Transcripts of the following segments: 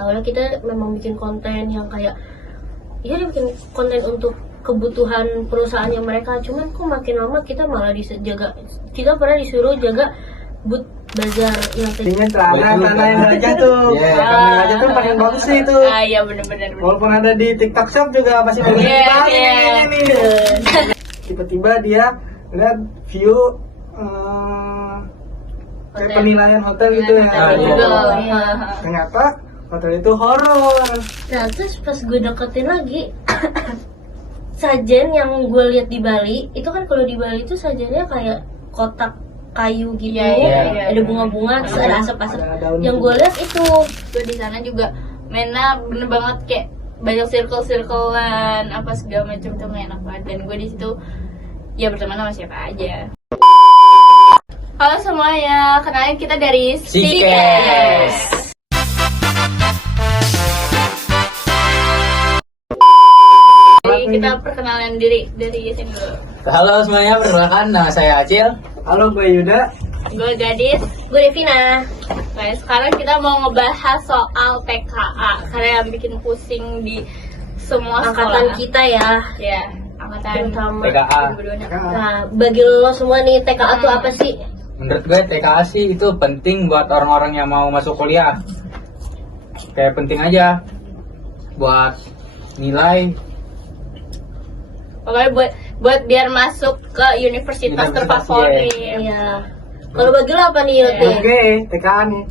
Awalnya kita memang bikin konten yang kayak ya dia bikin konten untuk kebutuhan perusahaannya mereka, cuman kok makin lama kita malah kita pernah disuruh jaga booth bazar yang Intinya celana yang aja tuh, celana aja tuh paling bagus sih itu. Iya benar-benar. Walaupun ada di TikTok Shop juga pasti bagus banget ini. Tiba-tiba dia lihat view kayak penilaian hotel gitu ya. Ternyata hotel itu horor. Nah terus pas gue deketin lagi sajen yang gue lihat di Bali itu kan, kalau di Bali itu sajennya kayak kotak kayu gitu, ada bunga-bunga, terus ada asap-asap. Yang gue lihat itu Gue di sana juga mainnya bener banget kayak banyak circle-circlean apa segala macam tuh enak banget, dan gue di situ ya berteman sama siapa aja. Halo semuanya, kenalin kita dari Sikes. Jadi kita perkenalan diri dari sini dulu. Halo semuanya, perkenalkan nama saya Acil. Halo, gue Yuda. Gue Gadis. gue Devina. Nah, sekarang kita mau ngebahas soal PKA karena yang bikin pusing di semua Angkatan sekolah. kita ya, Ya, angkatan terutama. PKA. Nah bagi lo semua nih, TKA tuh apa sih? Menurut gue TKA sih itu penting buat orang-orang yang mau masuk kuliah. Kayak penting aja buat nilai. Pokoknya buat biar masuk ke universitas terfavorit. Iya. Kalau bagi lo apa nih Yote? Oke, TKA nih.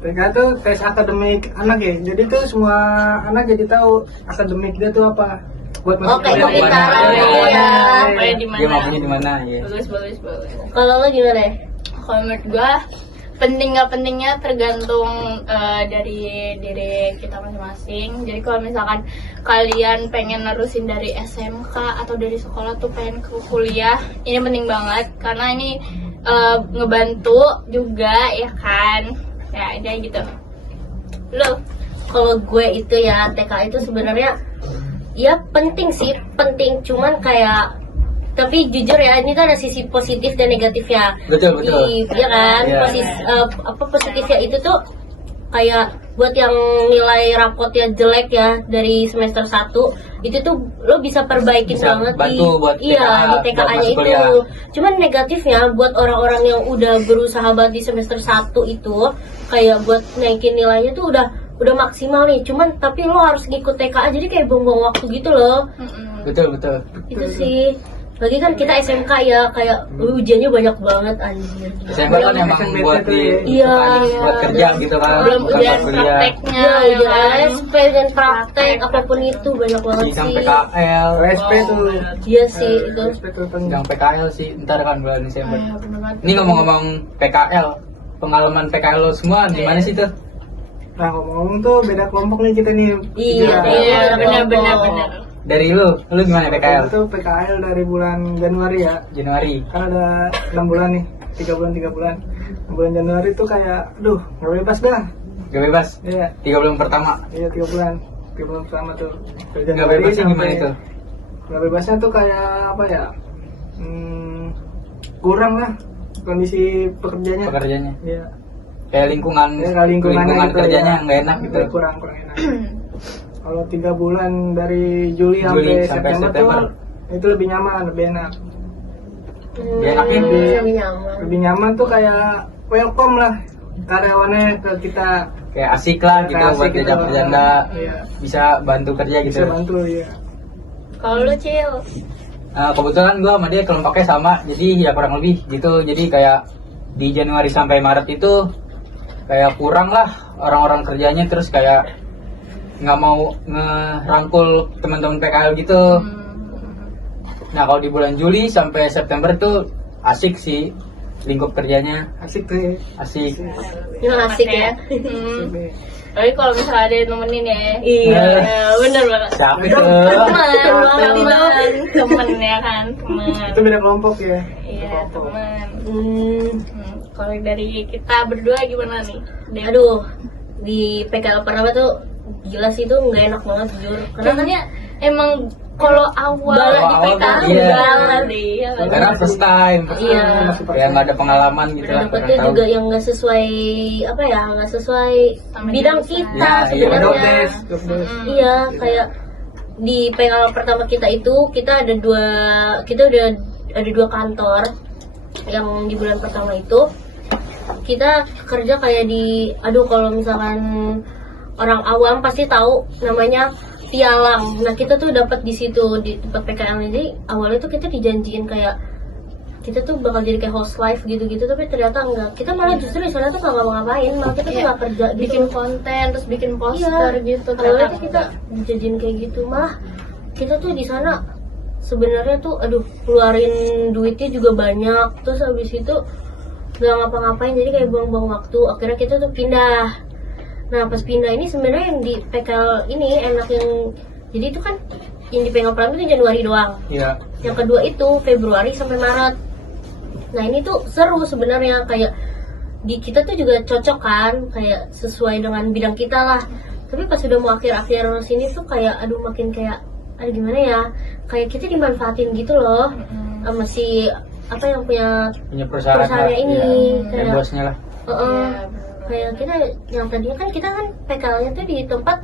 TKA tuh tes akademik anak ya. Jadi tuh semua anak jadi tahu akademik dia tuh apa. Buat masuk Oke, kuliah. kepintaran ya. Pokoknya di Dia mana? mampunya di mana ya. Bagus. Kalau lo gimana? Kalau menurut gua penting nggak pentingnya tergantung dari diri kita masing-masing. Jadi kalau misalkan kalian pengen nerusin dari SMK atau dari sekolah tuh pengen ke kuliah, ini penting banget karena ini ngebantu juga ya kan. Ya jadi gitu. Lo Kalau gue itu ya, TKA itu sebenarnya ya penting sih, penting, cuman kayak tapi jujur ya, ini kan ada sisi positif dan negatifnya. Betul. Iya kan? Iya. Positifnya itu tuh kayak buat yang nilai rapotnya jelek ya dari semester 1, itu tuh lo bisa perbaikin Bisa banget bantu buat di TKA, TKA-nya buat masuk itu. kuliah. Cuman negatifnya buat orang-orang yang udah berusaha banget di semester 1 itu, kayak buat naikin nilainya tuh udah maksimal nih, cuman tapi lo harus ngikut TKA, jadi kayak buang-buang waktu gitu loh. Betul. Itu sih. Lagi kan kita SMK ya, kayak ujiannya banyak banget anjir. SMP kan emang buat Iya. buat kerja gitu kan. belum bukan ujian buat kuliah. prakteknya. Ya, ya ujian kan? ASP dan praktek apapun itu banyak banget Sidang sih. PKL, OSP tuh. Iya sih itu. OSP tuh penting. sidang PKL sih ntar kan bulan Desember. Ah, bener banget. Ini ngomong-ngomong PKL, pengalaman PKL lo semua gimana sih tuh? Nah, ngomong tuh beda kelompok nih kita nih. Iya, Iya, benar. benar. Dari lu gimana PKL? Itu PKL dari bulan Januari ya. Januari. Kan ada 6 bulan nih, 3 bulan. Bulan Januari tuh kayak, aduh, nggak bebas dah. Gak bebas. Iya, 3 bulan pertama. 3 bulan. 3 bulan pertama tuh. Dari Gak Januari bebasnya sampai- gimana itu? Nggak bebasnya tuh kayak apa ya? Kurang lah kondisi pekerjaannya. Pekerjaannya. Iya. Kayak lingkungan, Ya, kalau lingkungannya gitu kerjanya ya. nggak enak gitu. Kurang enak. Kalau 3 bulan dari Juli Juli sampai sampai September September. tuh itu lebih nyaman, lebih enak. Enakin Lebih nyaman. Lebih nyaman tuh kayak welcome lah karyawannya ke kita. Kayak asik lah gitu Kayak asik buat gitu. diajak bercanda. Iya. Bisa bantu kerja gitu. Bisa bantu ya. Kalau lu Cil, Kebetulan gua sama dia kelompoknya sama, jadi ya kurang lebih gitu. Jadi kayak di Januari sampai Maret itu kayak kurang lah orang-orang kerjanya, terus kayak nggak mau ngerangkul teman-teman PKL gitu. Nah kalau di bulan Juli sampai September tuh asik sih lingkup kerjanya, Asik tuh ya. asik. Ini asik ya. Tapi kalau misalnya ada yang nemenin ya. Iya. Bener banget. Siapa itu? Temen ya kan, temen. Itu beda kelompok ya. Iya, temen. Hmm, Kalau dari kita berdua gimana nih? aduh, di PKL pertama tuh gila sih, itu nggak enak banget jujur. Karena kan Kayaknya emang kalau awal Bala di di awal PK kan, iya. banget sih. Karena first time. Iya. Kayak nggak ada pengalaman gitu lah. dapetnya kurang tahu. juga yang nggak sesuai apa ya, nggak sesuai Sama bidang jurusan. kita Ya, iya, Job sebenarnya. desk, job desk. Iya, kayak di pengalaman pertama kita itu kita ada udah ada dua kantor. Yang di bulan pertama itu kita kerja kayak di, aduh kalau misalkan orang awam pasti tahu namanya pialang. Nah kita tuh dapat di situ di tempat PKL. Jadi awalnya tuh kita dijanjiin kayak kita tuh bakal jadi kayak host live gitu-gitu, tapi ternyata enggak. Kita malah justru di sana tuh nggak ngapa-ngapain, malah kita tuh Iya. nggak kerja gitu. Bikin konten terus bikin poster gitu. Awalnya ternyata tuh kita dijadiin kayak gitu, malah kita tuh di sana sebenarnya tuh aduh keluarin duitnya juga banyak, terus habis itu nggak ngapa-ngapain, jadi kayak buang-buang waktu. Akhirnya kita tuh pindah. Nah pas pindah ini sebenarnya yang di PKL ini enak yang, jadi itu kan yang di PKL pertama itu Januari doang, Iya. yang kedua itu Februari sampai Maret. Nah ini tuh seru sebenarnya, kayak di kita tuh juga cocok kan, kayak sesuai dengan bidang kita lah. Tapi pas sudah mau akhir-akhir sini tuh kayak aduh makin kayak aduh gimana ya, kayak kita dimanfaatin gitu loh sama si apa yang punya Punya perusahaan perusahaannya lah. ini. Iya. Kayak, Bosnya lah. Heeh. Iya, bener. Kayak kita yang tadinya kan kita kan PKL-nya tuh di tempat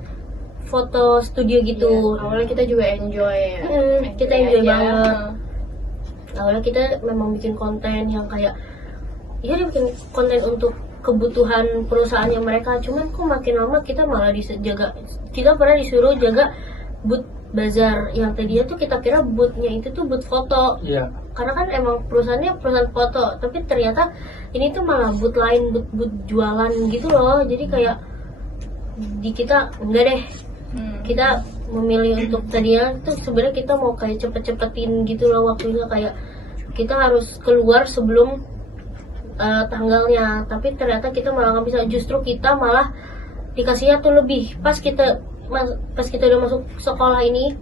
foto studio gitu. Iya, awalnya kita juga enjoy ya. Kita enjoy aja. banget. Awalnya kita memang bikin konten yang kayak ya dia bikin konten untuk kebutuhan perusahaannya mereka. Cuman kok makin lama kita malah kita pernah disuruh jaga booth bazar yang tadinya tuh kita kira boothnya itu tuh booth foto. Iya. Karena kan emang perusahaannya perusahaan foto, tapi ternyata ini tuh malah booth lain, booth jualan gitu loh. Jadi kayak di kita enggak deh, kita memilih untuk tadinya tuh sebenarnya kita mau kayak cepet-cepetin gitu loh waktunya, kayak kita harus keluar sebelum tanggalnya, tapi ternyata kita malah nggak bisa. Justru kita malah dikasihnya tuh lebih pas kita udah masuk sekolah ini,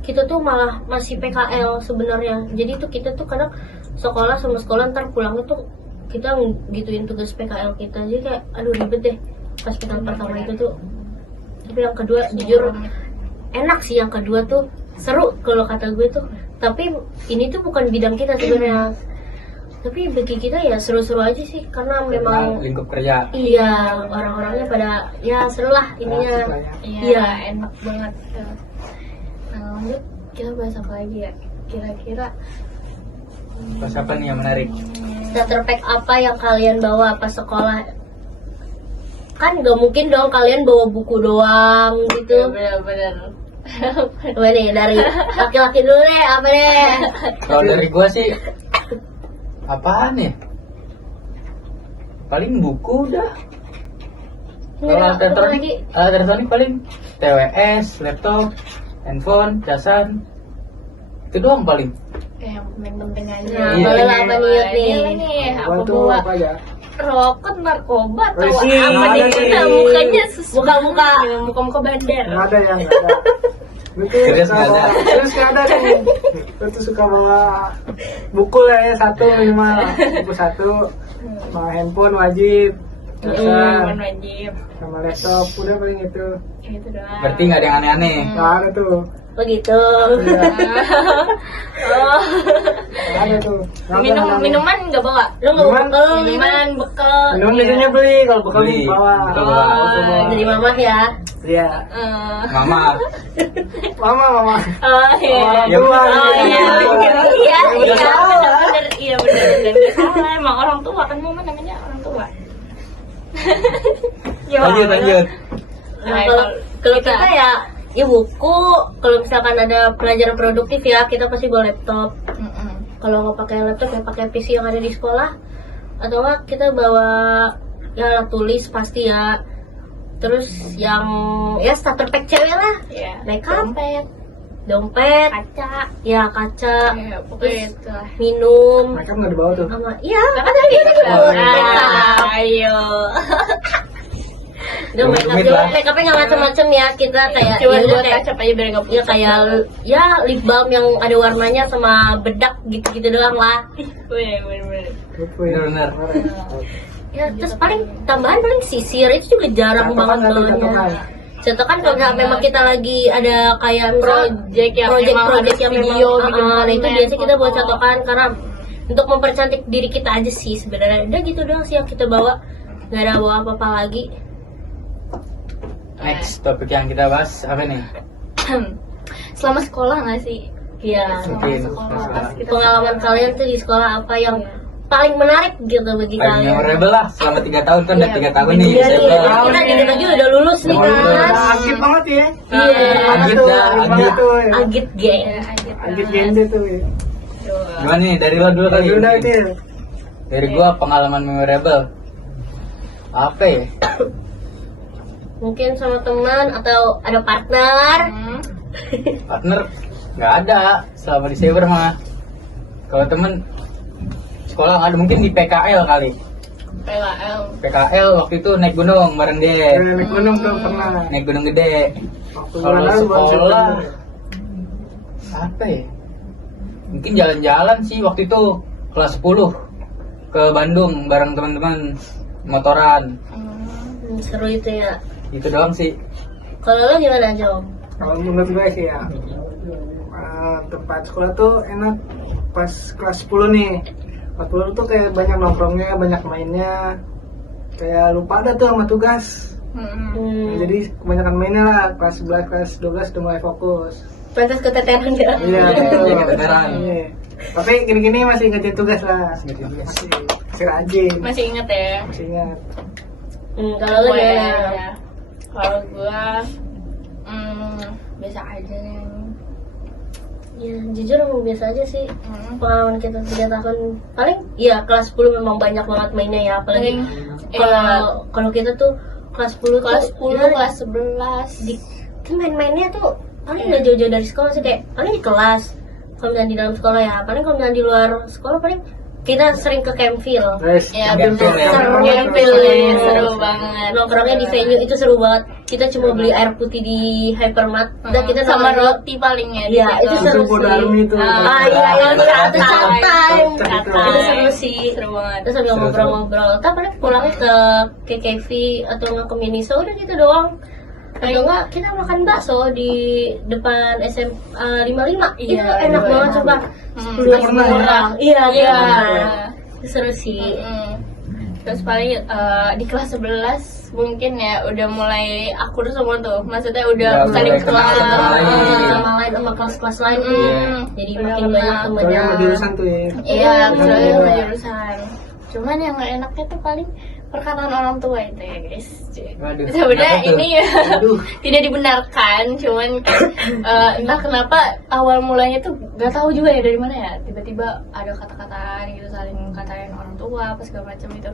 kita tuh malah masih PKL sebenarnya. Jadi tuh kita tuh kadang sekolah sama sekolah ntar pulangnya tuh kita gituin tugas PKL kita. Jadi kayak aduh ribet deh pas PKL pertama itu tuh. Tapi yang kedua jujur enak sih, yang kedua tuh seru kalau kata gue tuh. Tapi ini tuh bukan bidang kita sebenarnya. Tapi bagi kita ya seru-seru aja sih, karena memang lingkup kerja. iya orang-orangnya pada ya seru lah ininya. Iya, Iya. enak banget. Nah, lanjut kita bahas apa lagi ya? Kira-kira Pas apa nih yang menarik? Starter pack apa yang kalian bawa pas sekolah? Kan nggak mungkin dong kalian bawa buku doang gitu. bener-bener. Coba nih dari laki-laki dulu deh, apa deh? Kalau dari gua sih apaan ya? Paling buku udah. Kalau alat elektronik paling TWS, laptop, handphone, casan. Itu doang paling. Kayak yang penting-penting aja. Nah, Iya. kalau apa nih Yud nih? Iya nih, Gua apa tuh bawa apa aja? rokok, narkoba, atau Wih, apa sih, nih ada kita sih. mukanya Muka-muka. muka-muka bandar. Nggak ada yang nggak ada. Gue tuh Serius suka nggak ada? bawa- Serius nggak ada nih. Gue tuh suka bawa buku lah ya, satu minimal. Buku satu, sama handphone wajib, Bukan casan, wajib. sama laptop, udah paling itu. Itu doang. Berarti nggak ada yang aneh-aneh. Nggak ada tuh. Begitu. Iya, Oh. nggak ada tuh. Nggak ada, nggak ada. Minuman nggak bawa? Lu nggak Minuman? bekal gitu? Minuman bekal. Minum biasanya beli, kalau bekal Beli. bawa. Bekal bawa. Oh, Dari mama ya. Iya. Mama. Mama. Oh iya. Orang Ya, tua. Oh iya, gitu. iya, Udah salah. bener, iya bener, nggak salah. Emang orang tua kan mama namanya orang tua. Ya, Lanjut. Nah, kalau kita ya buku. Kalau misalkan ada pelajaran produktif ya kita pasti bawa laptop. Kalau nggak pakai laptop ya pakai PC yang ada di sekolah. Atau nggak kita bawa ya alat tulis pasti ya. Terus yang ya starter pack cewek lah. Iya. Makeup, dompet, Kaca. ya kaca, Ya, pokoknya itu lah. minum, Mereka nggak dibawa tuh. sama iya Kan tadi itu Oh, ayo. Udah Rumit make lah. upnya nggak macem-macem ya, kita kayak Coba ya udah buat kayak kaca aja biar nggak ya putus. kayak ya lip balm yang ada warnanya sama bedak gitu-gitu doang lah. Bener. Bener-bener. Ya terus paling tambahan paling sisir itu juga jarang Catokan banget nggak tuh, bawanya. catokan? Contoh kan kalau misalnya memang kita lagi ada kayak Project yang emang ada yang video, memang itu dokumen, biasa kita buat foto. contohkan karena untuk mempercantik diri kita aja sih sebenarnya. Udah gitu doang sih yang kita bawa, nggak ada bawa apa-apa lagi. Next topik yang kita bahas apa nih? Selama sekolah nggak sih? Iya. Mungkin Sekolah pas kita Pengalaman kalian tuh di sekolah apa yang paling menarik gitu bagi paling kalian? memorable lah selama 3 tahun kan udah Iya, 3 tahun nih Iya nih, SMA. kita dikit lagi udah lulus nih Udah lulus. kan. Udah aktif banget ya. Iya. Agit Tuh, dah, aktif agit. banget tuh ya. Agit geng. Agit gende tuh ya. Gimana nih dari lo dulu kali? Udah Cil. Dari gua pengalaman memorable. Apa ya? Mungkin sama teman atau ada partner. Partner nggak ada selama di Saber mah. Kalau temen sekolah nggak ada, mungkin di PKL kali. PKL. PKL waktu itu naik gunung bareng dia. Naik gunung tuh pernah. Naik gunung gede. Waktu Kalau bulan lalu baru sekolah September. apa ya? Mungkin jalan-jalan sih waktu itu kelas 10 ke Bandung bareng teman-teman motoran. Seru itu ya. Itu doang sih. Kalau lo gimana Jom? Kalau menurut gue sih ya, tempat sekolah tuh enak pas kelas 10 nih. Kelas 10 tuh kayak banyak nongkrongnya, banyak mainnya. Kayak lupa ada tuh sama tugas. Jadi kebanyakan mainnya lah. Kelas 11, kelas 12 udah mulai fokus. Pantas keteteran ya. Iya, betul. Iya, keteteran. Iya. Tapi gini-gini masih ngerjain tugas lah. Masih rajin. Masih inget ya? Masih ingat. Kalau lo Gua gimana? ya. Kalau gua biasa aja nih. Ya jujur emang biasa aja sih. Pengalaman kita 3 tahun paling ya kelas 10 memang banyak banget mainnya ya, apalagi kalau kita tuh kelas 10 Kelas tuh 10, ya, kelas 11 kan main-mainnya tuh paling nggak jauh-jauh dari sekolah sih, kayak paling di kelas. Kalau misalnya di dalam sekolah ya, paling kalau misalnya di luar sekolah paling kita sering ke Campville. Guys, ya Campville bener ya. seru Seru. ya, seru banget. Nongkrongnya di venue itu seru banget. Kita cuma beli air putih di Hypermart. Dan kita sama nongkrong- roti paling ya. Iya, itu itu seru bodo sih. army tuh. Ah iya, yang Betul. satu santai. Betul. Itu seru sih. Seru banget. Terus sambil Seru, ngobrol-ngobrol. Tapi paling pulangnya ke KKV atau nggak ke Miniso udah gitu doang. Atau enggak kita makan bakso di depan SMA 55. Itu Iya, enak iya, banget iya. coba. Kita 10 pernah ya? orang. Iya, Iya. Itu seru sih. Terus paling di kelas 11 mungkin ya udah mulai akur semua tuh. Maksudnya udah Udah saling mulai kenal kenal. sama lain. Sama lain sama kelas-kelas lain tuh. Jadi Udah makin banyak kenal. temennya. Soalnya sama jurusan tuh ya. Iya, kecuali Iya. sama jurusan. Cuman yang gak enaknya tuh paling perkataan orang tua itu ya guys. Waduh, Sebenarnya kenapa tuh? ini ya Aduh. tidak dibenarkan, cuman kan, entah kenapa awal mulanya tuh gak tahu juga ya dari mana ya. Tiba-tiba ada kata-kataan gitu saling katain orang tua apa segala macam itu.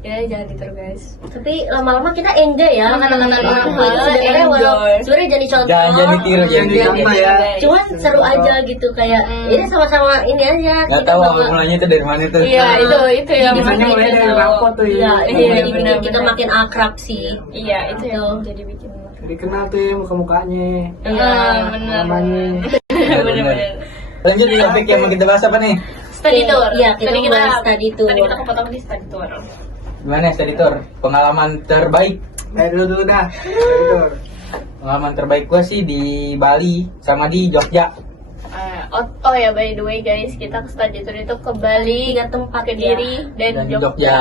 Ya jangan ditiru guys. Tapi lama-lama kita enjoy ya kata-kata orang tua itu sebenarnya Enjoy. walau sebenarnya jadi contoh. Jangan ditiru, jangan dicontoh ya. Cuman seru aja gitu kayak ini sama-sama ini aja. Nggak kita tahu bakal- awal mulanya itu dari mana tuh. Iya, itu yang Biasanya mulai dari rapot tuh Iya, ya. itu Iya, jadi bikin benar-benar. kita makin akrab sih. Iya, itu yang jadi bikin. Jadi kenal tuh ya muka-mukanya. Iya, benar. Namanya. Benar-benar. Lanjut di topik yang mau kita bahas apa nih? Study tour. Iya, kita bahas study tour. Tadi kita kepotong di study tour. Gimana study tour? Pengalaman terbaik. Dulu dah. Itu. Pengalaman terbaik gua sih di Bali sama di Jogja. Oh ya, by the way guys, kita ke study tour itu ke Bali, 3 tempat ke Kediri, Dan dan di Jogja. Jogja.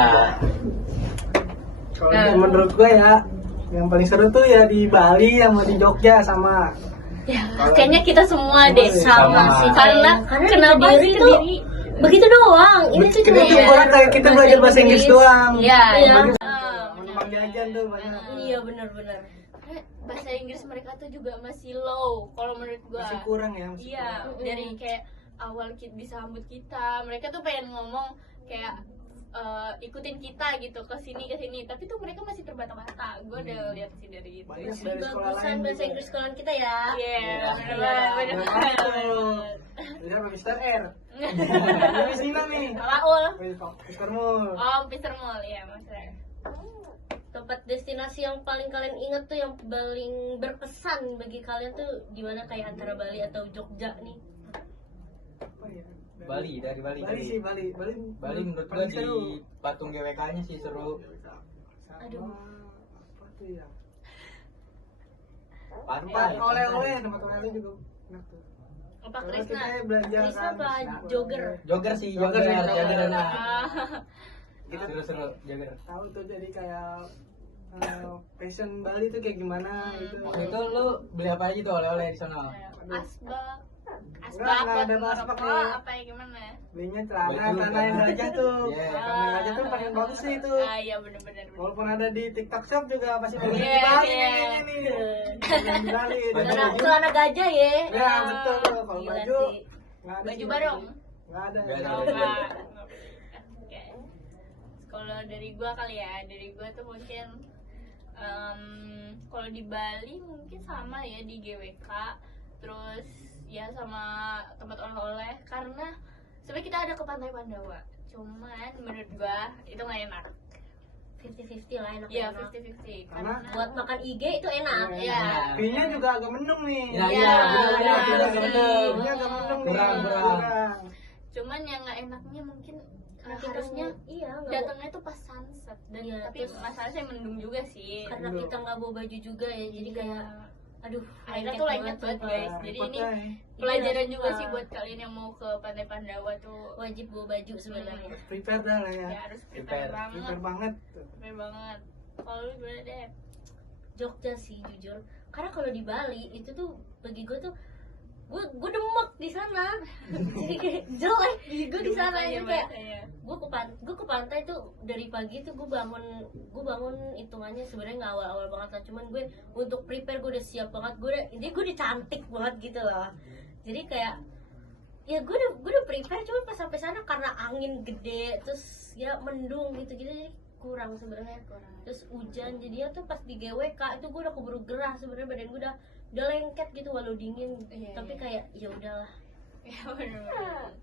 Kalau menurut gue ya, yang paling seru tuh ya di Bali sama di Jogja sama. Ya, kayaknya kita semua deh sama Sama. sih. Karena kenapa Kediri sih tuh Kediri? begitu doang. Ini tuh Kita cuma tuh orang kayak kita belajar bahasa Inggris doang. Iya, Iya. Menumpang jajan tuh banyak. Iya benar-benar. bahasa Inggris mereka tuh juga masih low kalau menurut gua. Masih kurang ya. masih Iya, kurang. dari kayak awal kita disambut kita, mereka tuh pengen ngomong kayak ikutin kita gitu ke sini, tapi tuh mereka masih terbata-bata. Gue udah lihat sih dari itu. Banyak dari sekolah Bagusan lain bahasa juga. Inggris sekolahan kita ya. Iya, bener. Jadi apa Mister R? Ini sini nih. Raul. Mister Mul. Oh, Peter Mall ya, maksudnya. Tempat destinasi yang paling kalian ingat tuh, yang paling berpesan bagi kalian tuh di mana, kayak antara Bali atau Jogja nih? Apa ya? Bali, dari Bali. Bali sih, Bali. Bali menurut gua paling seru. di patung GWK-nya sih seru. Sama Aduh. apa tuh ya? tempat oleh-oleh juga enak tuh. Apa Karena Krisna? kita belanja Krisna kan, apa Krisna. jogger? Jogger sih, Jogger, jogger, jogger. jogger enak. Kita Seru-seru, jogger. tahu tuh jadi kayak fashion Bali tuh kayak gimana gitu. Waktu itu lu beli apa aja tuh oleh-oleh di sana? Asbak. Nggak ada asbak Oh, nih. apa ya gimana? Belinya Baju, celana yang gajah tuh. Iya. Celana yang gajah tuh paling bagus sih itu. Ah iya benar-benar. Walaupun ada di TikTok Shop juga pasti beli Iya, di Bali iya. ini nih. Yang di Bali. Celana gajah ya. Ya betul tuh. Kalau Gila baju sih. nggak ada. Baju sih, barong? Nggak ada. Nggak ada. Oh, enggak. Oke. Kalau dari gua kali ya, dari gua tuh mungkin kalau di Bali mungkin sama ya di GWK, terus ya sama tempat oleh-oleh karena sebenarnya kita ada ke Pantai Pandawa. Cuman menurut gua itu nggak enak. 50-50 lah enak. Iya, enak. 50-50 Karena Buat makan IG itu enak. Iya. Fee-nya juga agak mendung nih. Iya, Iya, iya, benar, benar, benar, benar. Fee-nya agak mendung nih. Kurang. Cuman yang nggak enaknya mungkin Karena kita harusnya iya nggak datangnya tuh pas sunset dan Iya, tapi terus- masalahnya saya mendung juga sih. karena kita nggak bawa baju juga ya, jadi kayak aduh akhirnya tuh lengket banget sumpah. guys. Jadi ini Repot, pelajaran Iya, juga sumpah. sih buat kalian yang mau ke Pantai Pandawa tuh Wajib bawa baju sebenarnya. prepare dah lah ya. ya harus Prepare. prepare banget. Prepare banget. Prepare banget. Kalau lu gimana deh? Jogja sih jujur, karena kalau di Bali itu tuh bagi gue tuh gue demek di sana. Jadi kayak jelek gue di sana Aja itu kayak bahasanya. gue ke pantai tuh dari pagi tuh gue bangun hitungannya sebenarnya nggak awal banget lah, cuman gue untuk prepare gue udah siap banget, gue udah cantik banget gitu loh. Jadi kayak ya gue udah prepare, cuma pas sampai sana karena angin gede terus ya mendung gitu jadi kurang sebenarnya. Terus hujan jadinya tuh pas di GWK itu gue udah keburu gerah sebenarnya, badan gue udah lengket gitu walau dingin. Iya, Tapi iya. kayak ya udahlah. Ya benar-benar.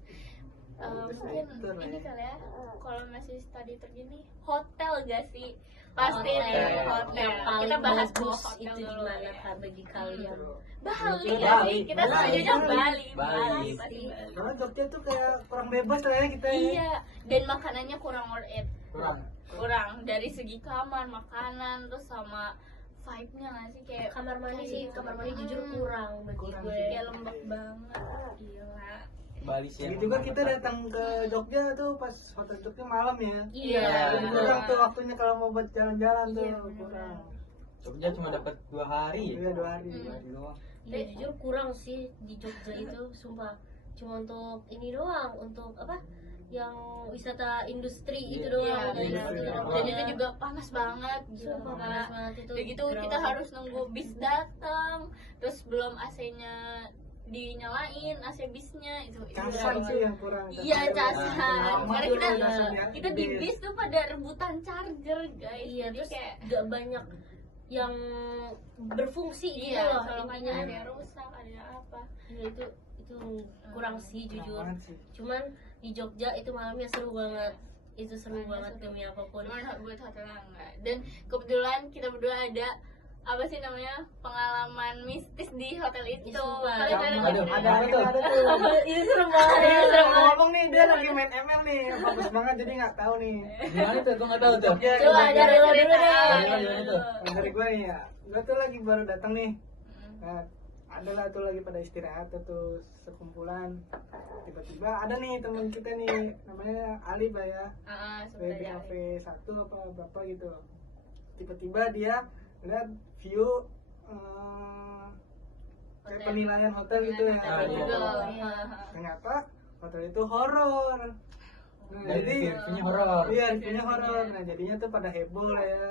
Mungkin Betul, ini ya. kali ya, kalau masih study tour gini, hotel gak sih? Pasti Hotel. nih hotel. Yang paling Kita bahas bagus bahwa hotel itu di dulu mana ya. Kak bagi kalian? Bali Bali. gak sih? Kita Bali. setujunya Bali. Bali. Pasti Bali. Karena Jogja tuh kayak kurang bebas lah ya kita. Ya. Iya, dan makanannya kurang worth it. Kurang. Dari segi kamar, makanan, terus sama vibe-nya nggak sih kayak Kamar mandi sih, kamar mandi jujur kurang bagi Kurang. gue. kayak lembab banget. Gila. Bali sih. Jadi emang juga mantap. kita datang ke Jogja tuh pas hotel Jogja malam ya. Iya. Jadi kurang tuh waktunya kalau mau buat jalan-jalan tuh Iya, bener. kurang. Jogja cuma dapat 2 hari ya. Iya 2 hari. 2 hari doang. Iya jujur kurang sih di Jogja itu, sumpah. Cuma untuk ini doang, untuk apa? Yang wisata industri itu Iya, doang. Iya, Gitu. benar. Dan itu juga panas banget. Sumpah gila. panas banget itu. Udah gitu kita harus nunggu bis datang, terus belum AC-nya dinyalain, AC bisnya itu Casan sih yang kurang. Iya, casan. Lama Karena tuh kita casannya. kita di bis tuh pada rebutan charger, guys. Iya, Jadi terus kayak gak banyak yang berfungsi gitu iya, loh selalu intinya. ada yang rusak, ada yang apa. Iya, itu kurang sih jujur. Kurang banget sih. Cuman di Jogja itu malamnya seru banget. Itu seru banget demi apapun. Cuman buat hotelnya enggak. Dan kebetulan kita berdua ada apa sih namanya pengalaman mistis di hotel itu. Sumpah. Kalian ada nggak? Aduh, Ada tuh. Ini serem banget. Iya, serem banget. Ngomong nih dia lagi main ML nih, bagus banget jadi nggak tahu nih. Gimana tuh? Gua nggak tahu tuh. Jogja, Coba Jogja. dari lo dulu deh. Gimana tuh? Dari gue nih ya, gue tuh lagi baru datang nih. Nah, adalah tuh lagi pada istirahat tuh sekumpulan. Tiba-tiba ada nih teman kita nih, namanya Alif lah ya. Sebentar Dari ya. cafe 1 apa berapa gitu. Tiba-tiba dia lihat view kayak Hotel. penilaian hotel gitu ya. Hotel Ah, iya. juga. Iya. Ternyata hotel itu horor. Nah, Dari jadi reviewnya horor. iya, reviewnya horor. Nah, jadinya tuh pada heboh lah ya.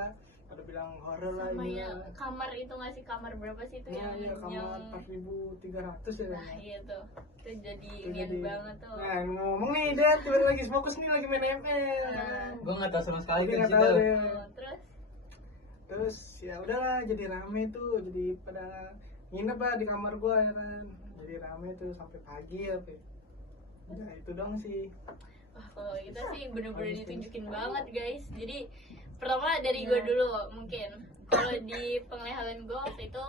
Pada bilang horor lah Sama ini. ya kamar itu ngasih kamar berapa sih itu Nah, yang iya kamar 4.300 ya. nah iya tuh itu jadi Itu niat jadi- banget tuh. Nah, ngomong nih dia tiba lagi fokus nih lagi main ML. Gua nggak tahu sama sekali Jadi ke nggak situ. tahu deh. Terus Terus ya udahlah jadi rame tuh, jadi pada nginep lah di kamar gua ya kan. Jadi rame tuh sampai pagi ya, Pe. Nah, itu dong sih. wah kalau kita sih bener-bener ditunjukin banget guys. Jadi pertama dari gue dulu mungkin. Kalau di penglihatan gue waktu itu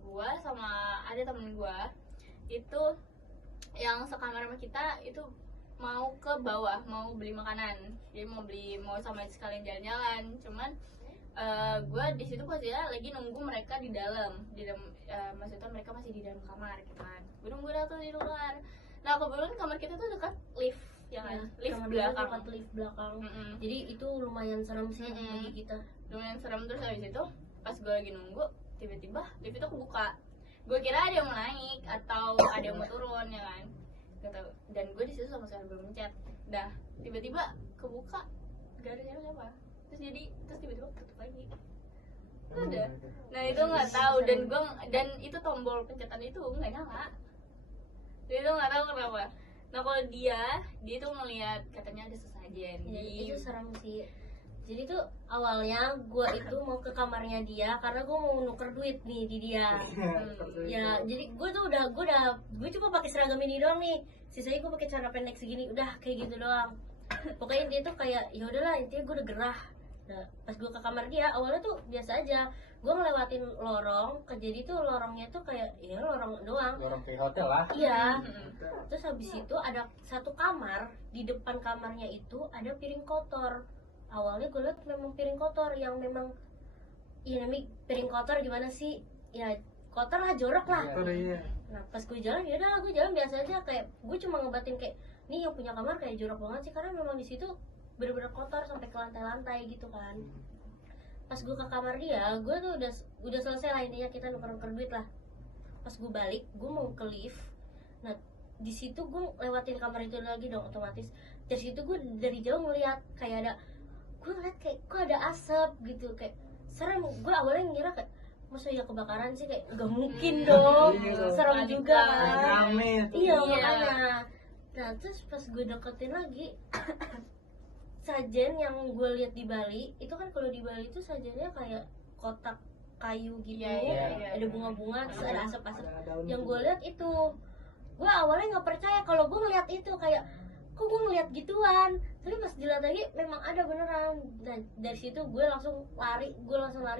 gue sama ada temen gue itu yang sekamar sama kita itu mau ke bawah mau beli makanan. Jadi mau sama sekalian jalan-jalan. Cuman gue di situ posisinya lagi nunggu mereka di dalam maksudnya mereka masih di dalam kamar gitu kan. Gue nunggu dah tuh di luar. Nah kebetulan kamar kita tuh dekat lift ya kan, lift kamar belakang. dekat lift belakang. Mm-mm. Jadi itu lumayan serem sih bagi kita. Lumayan serem. Terus habis itu pas gue lagi nunggu tiba-tiba lift itu kebuka. Gue kira ada yang mau naik atau ada yang mau turun ya kan. Gak tahu. Dan gue di situ sama sekali belum mencet. Dah tiba-tiba kebuka, gak ada siapa. Terus tiba-tiba tutup lagi. Udah. Nah itu nggak tahu dan itu tombol pencetan itu nggak nyala. Jadi itu nggak tahu kenapa. Nah kalau dia tuh ngelihat katanya ada sesajen. Ya, itu serem sih. Jadi tuh awalnya gue itu mau ke kamarnya dia karena gue mau nuker duit nih di dia. Ya jadi gue cuma pakai seragam ini doang nih. Sisanya gue pakai celana pendek segini, udah kayak gitu doang. Pokoknya intinya tuh kayak ya udahlah, intinya gue udah gerah. Nah pas gue ke kamar dia awalnya tuh biasa aja. Gue ngelewatin lorong, jadi tuh lorongnya tuh kayak ya lorong doang. Lorong kayak hotel lah. Iya. Terus habis itu ada satu kamar, di depan kamarnya itu ada piring kotor. Awalnya gue liat memang piring kotor yang memang ya namanya piring kotor gimana sih? Ya kotor lah, jorok lah. Iya. Nah pas gue jalan ya udah gue jalan biasa aja, kayak gue cuma ngebatin kayak nih yang punya kamar kayak jorok banget sih karena memang di situ bener-bener kotor sampai ke lantai-lantai gitu kan. Pas gue ke kamar dia, gue tuh udah selesai lah intinya, kita nuker-nuker duit lah. Pas gue balik, gue mau ke lift. Nah di situ gue lewatin kamar itu lagi dong otomatis. Dari situ gue dari jauh ngeliat kayak ada, gue ngeliat kayak kok ada asap gitu, kayak serem. Gue awalnya ngira kayak masa ya kebakaran sih, kayak gak mungkin dong. Serem juga kan. Rame tuh. Iya makanya. Nah terus pas gue deketin lagi sajen yang gue lihat di Bali itu kan, kalau di Bali itu sajennya kayak kotak kayu gitu, Iya. ada bunga-bunga, terus ada asap-asap. Ada daun Yang juga. gue lihat itu, gue awalnya nggak percaya kalau gue ngeliat itu, kayak kok gue ngeliat gituan. Tapi pas dilihat lagi memang ada beneran. Dan dari situ gue langsung lari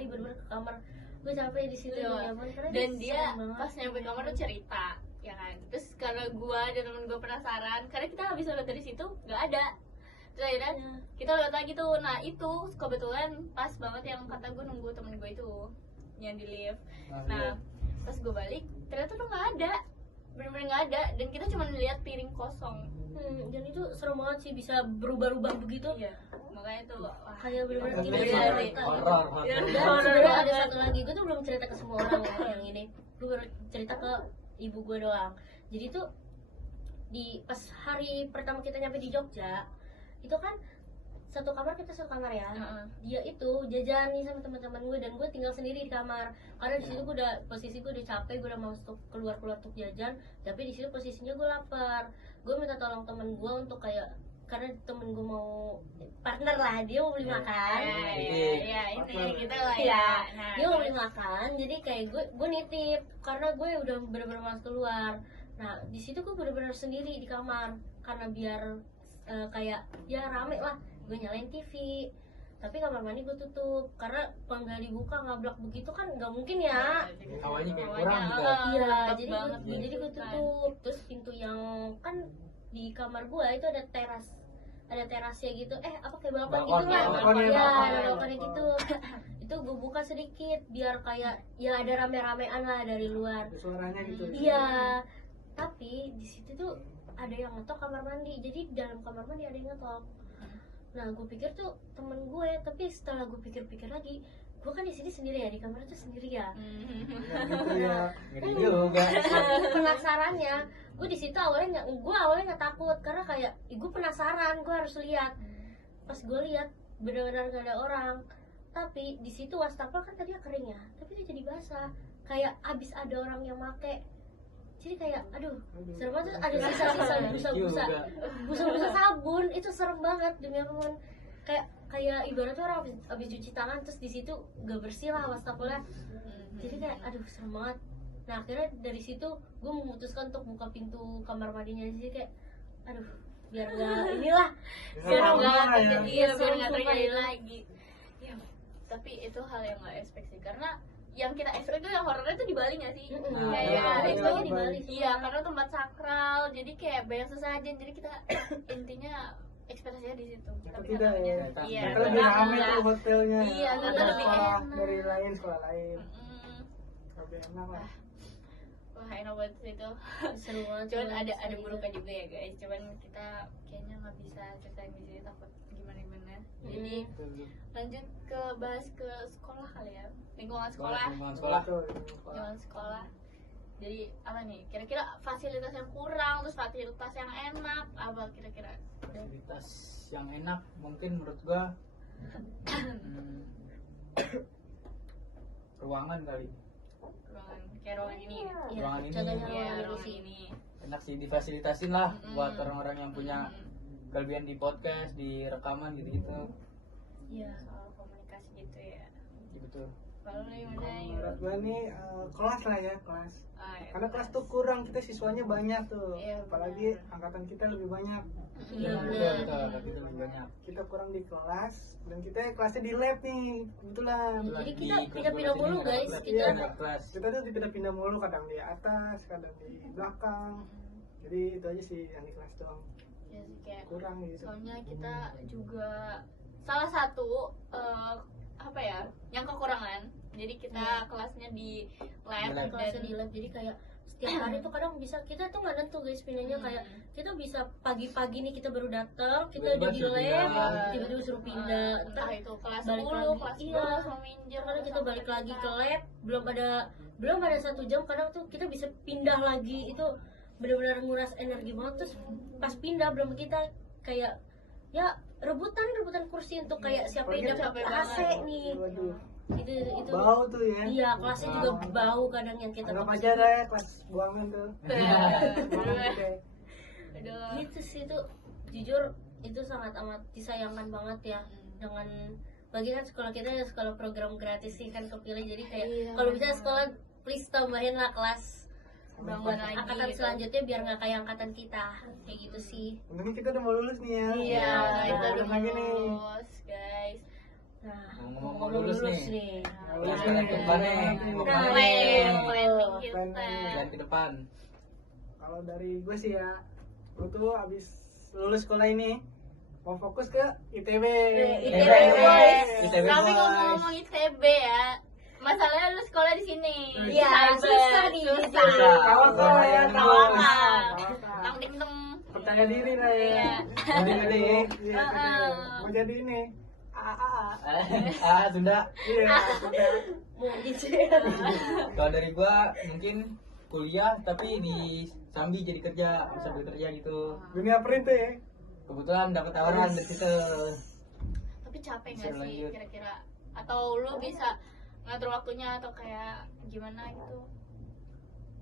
bener-bener ke kamar. Gue capek di situ Iya. nyaman, karena Dan serem dia banget. pas nyampe kamar tuh cerita ya kan. Terus karena gue dan temen gue penasaran, karena kita habis lihat dari situ nggak ada. Terus akhirnya kita lihat lagi tuh. Nah itu kebetulan pas banget yang kata gue nunggu temen gue itu yang di lift. Nah pas gue balik ternyata tuh nggak ada, bener-bener nggak ada. Dan kita cuma lihat piring kosong. Dan itu serem banget sih, bisa berubah-ubah begitu. Iya, makanya tuh Kayak bener-bener Iya, ini iya, cerita. Horor. Iya, Dan horor sebenarnya ada banget. satu lagi, gue tuh belum cerita ke semua orang ya, yang ini. Gue baru cerita ke ibu gue doang. Jadi tuh di pas hari pertama kita nyampe di Jogja, itu kan satu kamar ya. Dia itu jajan nih sama teman-teman gue, dan gue tinggal sendiri di kamar. Karena di situ gue posisi gue udah capek, gue udah mau keluar untuk jajan. Tapi di situ posisinya gue lapar. Gue minta tolong temen gue untuk kayak, karena temen gue mau partner lah, dia mau beli makan. Iya, ini kita lah ya. Nah, Dia mau beli makan, jadi kayak gue nitip karena gue udah bener-bener malas keluar. Nah di situ gue bener-bener sendiri di kamar karena biar kayak ya rame lah. Gue nyalain TV, tapi kamar mandi gue tutup karena kalau nggak dibuka ngablak begitu kan nggak mungkin ya. Hawanya kayak Hawanya, kurang gitu. Iya, lembab jadi banget gue gitu kan. tutup. Terus pintu yang kan di kamar gue itu ada terasnya gitu, apa kayak balkon Balkon, gitu lah. balkonnya, Ya balkon. ada balkonnya gitu. Itu gue buka sedikit biar kayak ya ada rame-ramean lah dari luar. Ada suaranya gitu. Iya, tapi di situ tuh ada yang ngetok kamar mandi. Jadi di dalam kamar mandi ada yang ngetok. Nah, gue pikir tuh temen gue, tapi setelah gue pikir-pikir lagi, gue kan di sini sendiri ya, di kamar tuh sendiri ya. Gitu ya. Ngeri juga. Saking penasarannya, gue di situ awalnya nggak takut karena kayak gue penasaran, gue harus lihat. Pas gue lihat benar-benar gak ada orang. Tapi di situ wastafel kan tadinya kering ya, tapi dia jadi basah. Kayak abis ada orang yang make. Jadi kayak aduh, serem banget. Ada sisa-sisa busa sabun, itu serem banget demi apapun. Kayak ibaratnya orang abis cuci tangan terus di situ gak bersih lah wastafelnya. Jadi kayak aduh serem banget. Nah akhirnya dari situ gue memutuskan untuk buka pintu kamar mandinya. Jadi kayak aduh biar nggak inilah, biar Serem nggak lah ya. terjadi, iya, biar serem nggak sumpah terjadi itu. lagi. Ya, tapi itu hal yang nggak expect sih, karena yang kita expect itu yang horornya itu di Bali nggak sih? Nah, Kayak iya, itu iya, di Bali. iya, karena tempat sakral, jadi kayak banyak sesajen, jadi kita intinya ekspektasinya di situ. Ternyata Tapi tidak ya. Iya, Ternyata lebih rame enggak. tuh hotelnya. Iya, Ada ternyata lebih sekolah enak. dari lain sekolah lain. Mm-mm. Lebih enak lah. Wah, enak banget sih itu. Seru banget. Cuman tuh. ada buruknya juga ya guys. Cuman kita kayaknya nggak bisa ceritain di sini, takut gimana. Jadi lanjut ke bahas ke sekolah kali ya. Lingkungan sekolah. Lingkungan sekolah. Betul, Lingkungan sekolah. Jadi apa nih? Kira-kira fasilitas yang kurang, terus fasilitas yang enak, apa kira-kira? Fasilitas yang enak mungkin menurut gua ruangan kali. Ruangan kayak ruangan ini. Iya, Ruangan ini. contohnya Iya, ruangan ruangan ini. ini. Enak sih difasilitasin lah Mm-mm. buat orang-orang yang punya kelebihan di podcast, di rekaman gitu-gitu. Iya. Soal komunikasi gitu ya. Ya, betul. Kalau lu gimana? Menurut gua nih kelas lah ya, kelas. Ah, ya, Karena kelas tuh kurang, kita siswanya banyak tuh. Iya, Apalagi benar. angkatan kita lebih banyak. Iya, Betul, benar. betul. Tapi itu lebih banyak. Kita kurang di kelas dan kita kelasnya di lab nih, kebetulan. Jadi Di kita kelas pindah-pindah ini mulu, ada guys. kelas. Kita Ada kelas. Kita tuh dipindah-pindah mulu, kadang di atas, kadang di belakang. Jadi itu aja sih yang di kelas doang. Ya sih kayak Kurang gitu. soalnya kita juga salah satu apa ya yang kekurangan, jadi kita kelasnya di lab Di lab. kelasnya di lab, jadi kayak setiap hari tuh kadang bisa, kita tuh nggak nentu guys pindahnya, kayak kita bisa pagi-pagi nih kita baru datang, kita udah di Tiba-tiba suruh lab, pindah. tiba-tiba suruh pindah, entah itu kelas balik 10, lagi. kelas Iya. 11 mau minjem, kadang kita sampai balik lagi kita- ke lab, belum ada 1 jam, kadang tuh kita bisa pindah lagi, itu benar-benar nguras energi banget. Terus pas pindah belum kita kayak ya rebutan kursi untuk kayak siapa yang Apalagi dapat capek AC banget. nih, Waduh, itu bau tuh ya. iya, kelasnya juga bau kadang yang kita Anggap pakai. aja lah ya kelas buangan tuh. Buangan gede. Aduh. Gitu sih, itu jujur itu sangat amat disayangkan banget ya, dengan bagi kan sekolah kita ya sekolah program gratis sih kan kepilih, jadi kayak Iya, kalau bisa sekolah please tambahin lah kelas Bangun lagi angkatan gitu. selanjutnya biar nggak kayak angkatan kita, kayak gitu sih. Untungnya kita udah mau lulus nih ya. Iya, kita udah Udah lagi nih. lulus guys. Nah, Ngomong-ngomong lulus nih. Lulus Plan nih. ke depan nih. Nah, Planning kita. Plan ke depan. Kalau dari gue sih ya, gue tuh abis lulus sekolah ini mau fokus ke ITB. ITB boys. ITB Tapi boys. ngomong-ngomong ITB ya, masalahnya lu sekolah di sini. Iya, Cyber. susah di Susah. Tawakal ya, Tawakal. tawakal. Tang ding deng. Percaya diri lah ya. Iya. Jadi gede ya. Iya, Heeh. mau jadi ini. Sudah. Iya, sudah. mau gitu. Kalau dari gua mungkin kuliah tapi di sambil jadi kerja, sambil kerja gitu. Dunia print tuh ya. Kebetulan dapat tawaran dari situ. Tapi capek Bisa nggak sih lanjut. kira-kira? Atau lu bisa ngatur waktunya atau kayak gimana gitu?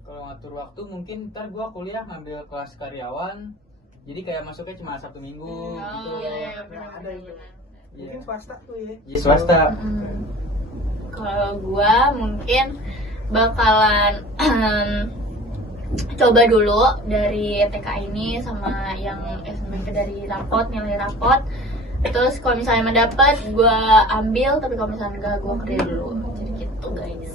Kalau ngatur waktu mungkin ntar gua kuliah ngambil kelas karyawan. Jadi kayak masuknya cuma Sabtu Minggu gitu. Oh iya, Ya, ada itu. Mungkin Iya. swasta tuh ya. Iya, swasta. Kalau gua mungkin bakalan coba dulu dari TK ini sama yang SMK dari rapot, nilai rapot. Terus kalau misalnya mendapat gua ambil, tapi kalau misalnya enggak gua kerja dulu. Jadi gitu guys.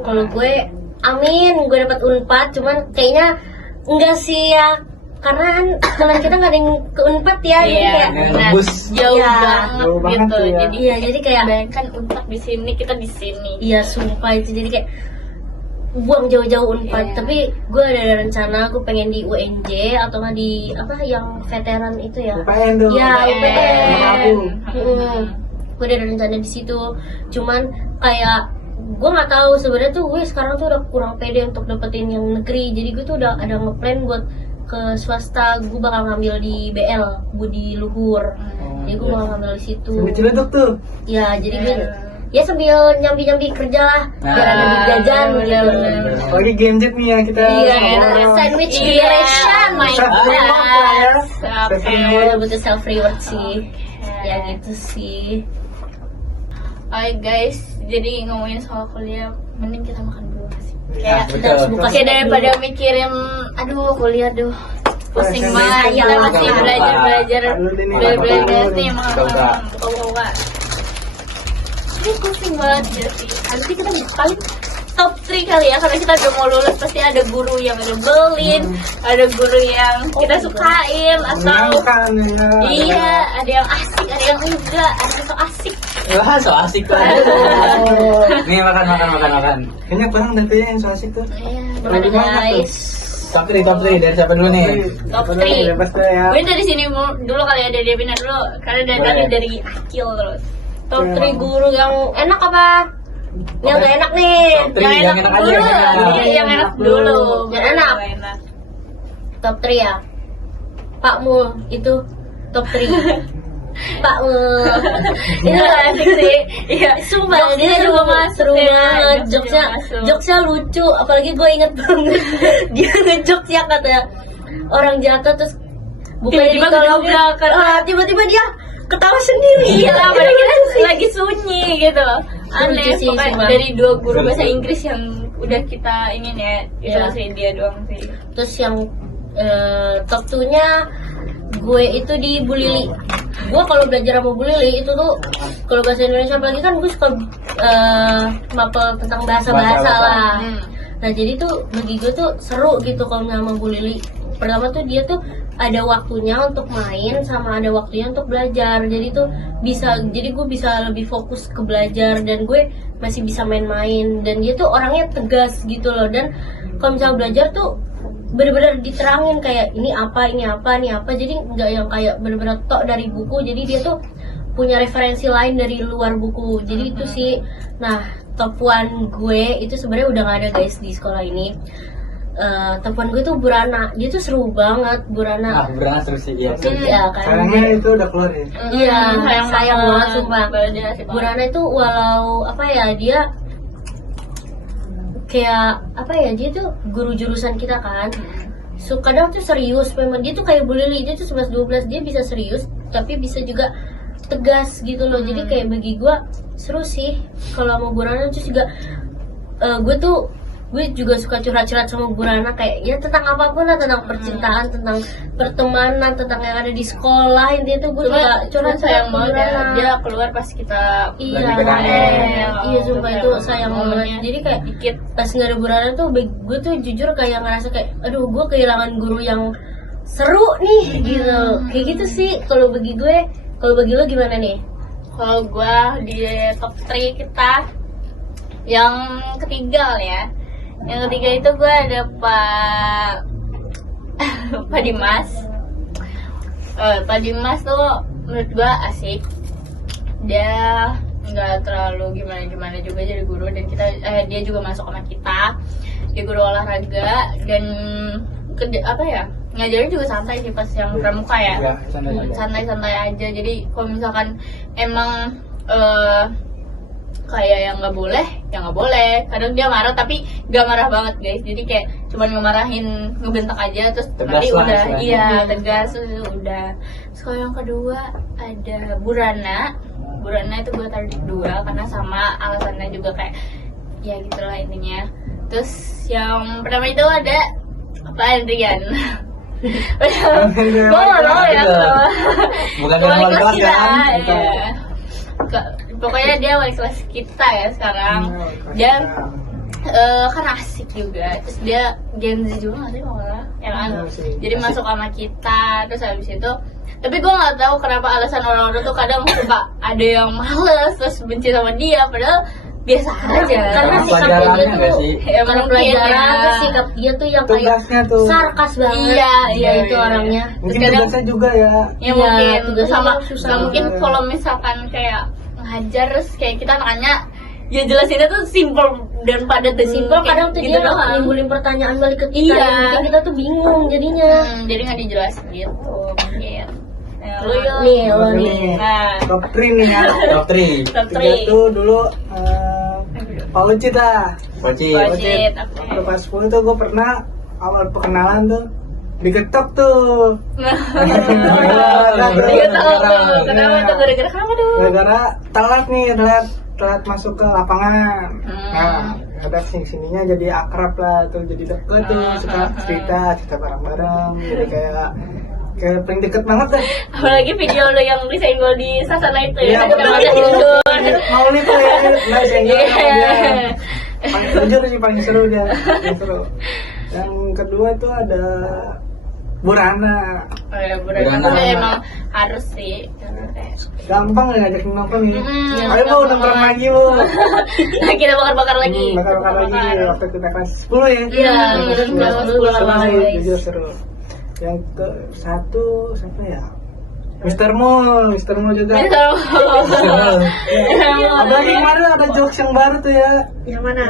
Kalau gue amin gue dapat Unpad, cuman kayaknya enggak sih ya, karena kan teman kita nggak ada yang ke Unpad ya, jadi Iya, kayak Yang benar. tembus. Jauh Iya, banget jauh banget gitu. tuh ya. Jadi iya, jadi kayak bayangkan Unpad di sini, kita di sini. iya sumpah itu, jadi kayak buang jauh-jauh Unpad. Iya. Tapi gue ada rencana, gue pengen di UNJ atau nggak di apa yang veteran itu ya. UPN dong. Ya, UPN. Tabung. Gue ada rencana di situ. Cuman kayak gue nggak tahu sebenarnya tuh gue sekarang tuh udah kurang pede untuk dapetin yang negeri. Jadi gue tuh udah ada ngeplan buat ke swasta. Gue bakal ngambil di BL, Budi Luhur. Jadi gue bakal ngambil di situ. Sambil Ciledug tuh. Ya, jadi gue ya sambil nyambi-nyambi kerja lah, biar ada duit jajan gitu. Apalagi Gen Z nih ya kita. Iya, sama-sama. sandwich Iya, generation. my Self reward lah ya. God. Self Ya, reward. butuh self reward sih. Oke. Ya gitu sih. Oke guys, jadi ngomongin soal kuliah, mending kita makan dulu sih. Iya, Kayak Kita harus buka kayak daripada mikirin, aduh kuliah duh pusing Iya, banget. iya, Kita iya, masih iya. belajar Lalu ini belajar makan nih dulu. makan buka. Ini pusing banget jadi. Nanti kita paling top 3 kali ya, karena kita udah mau lulus pasti ada guru yang nyebelin, ada guru yang kita sukain atau menyenangkan ya. iya, ada yang asik, ada yang enggak, ada yang so asik. Wah, so asik tuh. Nih makan. Kayaknya kurang deh tuh ya yang so asik tuh. Iya, Terlalu banyak tuh. guys. Top 3 dari siapa dulu nih? Top Apa 3. dulu, bebas deh ya. Gue dari sini dulu kali ya, dari Devina dulu, karena dari tadi Boleh. dari Akil terus. Top Oke, 3 Bang. guru yang enak apa? Yang gak enak nih. Top 3 yang enak aja. dulu, yang enak. yang enak dulu. Yang enak. Top 3 ya. Pak Mul itu top 3. Pak Mul. Itu asik sih. Iya, Sumpah dia Jokesnya juga masuk seru ya, banget. jokesnya Jokesnya lucu. Apalagi gue inget banget dia ngejokes ya kata orang jatuh terus bukannya Tiba-tiba ditolongin. kedobrak. Tiba-tiba dia ketawa sendiri. Iya, padahal kita lagi sunyi gitu. Aneh, Lucu sih, pokoknya sumpah. dari 2 guru bahasa Inggris yang udah kita ingin ya, itu Iya. sih dia doang sih. Terus yang top 2-nya gue itu di Bu Lili. Gue kalau belajar sama Bu Lili itu tuh kalau bahasa Indonesia apalagi kan gue suka mapel tentang bahasa-bahasa Bahasa-bahasa. lah. Hmm. Nah jadi tuh bagi gue tuh seru gitu kalau sama Bu Lili. Pertama tuh dia tuh ada waktunya untuk main sama ada waktunya untuk belajar. Jadi tuh jadi gue bisa lebih fokus ke belajar dan gue masih bisa main-main. Dan dia tuh orangnya tegas gitu loh. Dan kalau misalnya belajar tuh bener-bener diterangin kayak ini apa. Jadi nggak yang kayak bener-bener tok dari buku. Jadi dia tuh punya referensi lain dari luar buku. Jadi itu sih. Nah top 1 gue itu sebenarnya udah nggak ada guys di sekolah ini. Top 1 gue tuh Burana. Dia tuh seru banget Burana. Burana seru sih dia. Iya kan. Sayangnya itu udah keluar ya. Iya, sayang banget sumpah. Belajar sih, Pak. Burana itu walau apa ya dia kayak apa ya dia tuh guru jurusan kita kan. So, kadang tuh serius memang dia tuh kayak Bu Lili dia tuh 11-12 dia bisa serius tapi bisa juga tegas gitu loh. Jadi kayak bagi gue seru sih kalau mau Burana. Terus juga gue juga suka curhat-curhat sama Burana kayak ya tentang apapun lah, tentang percintaan, tentang pertemanan, tentang yang ada di sekolah. Intinya tuh gue juga curhat sayang sama banget ya, Burana. dia keluar pas kita Iya, Lagi PKL. iya sumpah itu sayang banget. momennya Jadi kayak dikit. pas nggak ada Burana tuh, gue tuh jujur kayak ngerasa kayak, aduh gue kehilangan guru yang seru nih gitu. Kayak gitu sih kalau bagi gue. Kalau bagi lo gimana nih? Kalau gue di top 3 kita yang ketiga kali ya. Yang ketiga itu gue ada Pak Dimas. Pak Dimas tuh menurut gue asik. Dia nggak terlalu gimana juga jadi guru, dan dia juga masuk sama kita. Dia guru olahraga dan apa ya, ngajarnya juga santai sih pas yang pramuka ya. Iya, santai aja. Santai-santai aja. Jadi kalau misalkan emang kayak yang nggak boleh, ya nggak boleh. Kadang dia marah tapi nggak marah banget guys. Jadi kayak cuman ngemarahin, ngebentak aja terus Tegas nanti lah udah, istilahnya. iya tegas terus udah. Terus kalau yang kedua ada Burana. Burana itu gue taruh di 2 karena sama alasannya juga kayak ya gitulah intinya. Terus yang pertama itu ada Pak Adrian. Gue nggak tahu ya. Bukan Wali dari wali kelas kelas kita, kan? iya. Pokoknya dia wali kelas kita ya sekarang. Dia kan asik juga. Terus dia Gen Z juga nggak sih kalau nggak salah? Ya kan? Jadi Asik. masuk sama kita. Terus habis itu, tapi gue nggak tahu kenapa alasan orang-orang tuh kadang suka ada yang males terus benci sama dia. Padahal biasa aja. Karena Emang sikap dia pelajarannya nggak tuh sih? Ya, kalau mungkin pelajaran ya. tuh sikap dia tuh yang kayak Tugasnya tuh. sarkas banget. Iya, itu iya. orangnya. Mungkin Terus kadang- tugasnya juga ya. Ya Iya, mungkin tugasnya sama susah. nggak mungkin kalau misalkan kayak ngajar terus kayak kita nanya, ya jelasinnya tuh simple dan padat dan Simpel kadang tuh gitu dia doang. nimbulin pertanyaan balik ke kita. Iya. yang bikin kita tuh bingung jadinya. Jadi nggak dijelasin gitu mungkin. Nah, lu yuk. Nih, lo Ini nih. Nah, top 3 nih ya. Top 3. top 3 3. tuh dulu Pak Ucit lah. Poci. Wajib. Waktu pas 10 tuh gue pernah awal perkenalan tuh diketok tuh. Iya tahu tuh. Kenapa tuh gara-gara kenapa tuh? Gara-gara telat nih, telat masuk ke lapangan. Hmm. Nah, ada sininya jadi akrab lah tuh, jadi deket tuh, suka cerita bareng-bareng, jadi kayak paling deket banget deh. Apalagi video lo yang desain gue di Sasana itu Iya, ya. betul. Kita tidur. Mau nih tuh ya, nggak senggol sama dia. paling jujur sih paling seru dia. Paling seru. Yang kedua itu ada Burana. Oh ya, Burana. Burana emang harus sih. Karena kayak Gampang ya ngajakin nongkrong nih. Mm, Ayo Bu nongkrong lagi Bu. kita bakar-bakar lagi. Bakar-bakar lagi waktu kita kelas 10 ya. Iya, kita kelas 10 Seru bakar-bakar, sih, guys. jujur seru. Yang ke satu siapa ya? Mr. Mall juga. Bisa. Apalagi kemarin ada jokes yang baru tuh ya. Yang mana?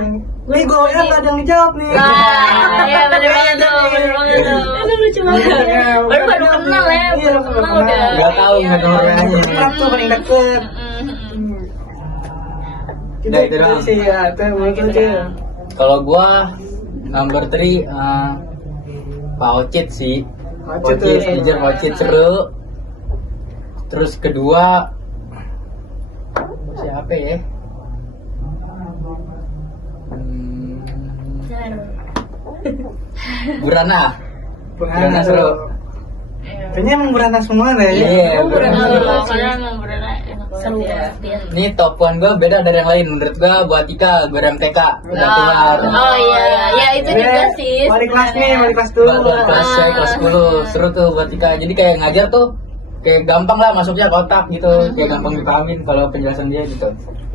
Nih gue ya nggak ada yang dijawab nih. Ah, iya bener banget tuh, bener banget tuh. Itu lucu banget. Baru kenal ya, Iya, baru kenal udah. Nggak tahu nggak tahu orangnya. Akrab tuh paling deket. Kita Nah, itu itu doang. sih ya, itu yang menurut lu, Cil. Kalau gua number 3 Pak Ocit sih. Ocit Ocit, tuh. jujur Pak Ocit seru. Terus kedua siapa ya? Burana. Burana seru. Kayaknya emang beranak semua deh. Iya, Burana. Burana. Karena emang Burana enak Seru banget ya. banget dia. Ini top 1 gue beda dari yang lain. Menurut gue buat Ika, gue MTK. Udah keluar. Oh iya, ya itu juga sih. Balik kelas nih, sebenarnya. balik kelas dulu. Buat kelas saya kelas 10. Seru tuh buat Ika. Jadi kayak ngajar tuh kayak gampang lah masuknya ke otak gitu. Kayak gampang dipahamin kalau penjelasan dia gitu.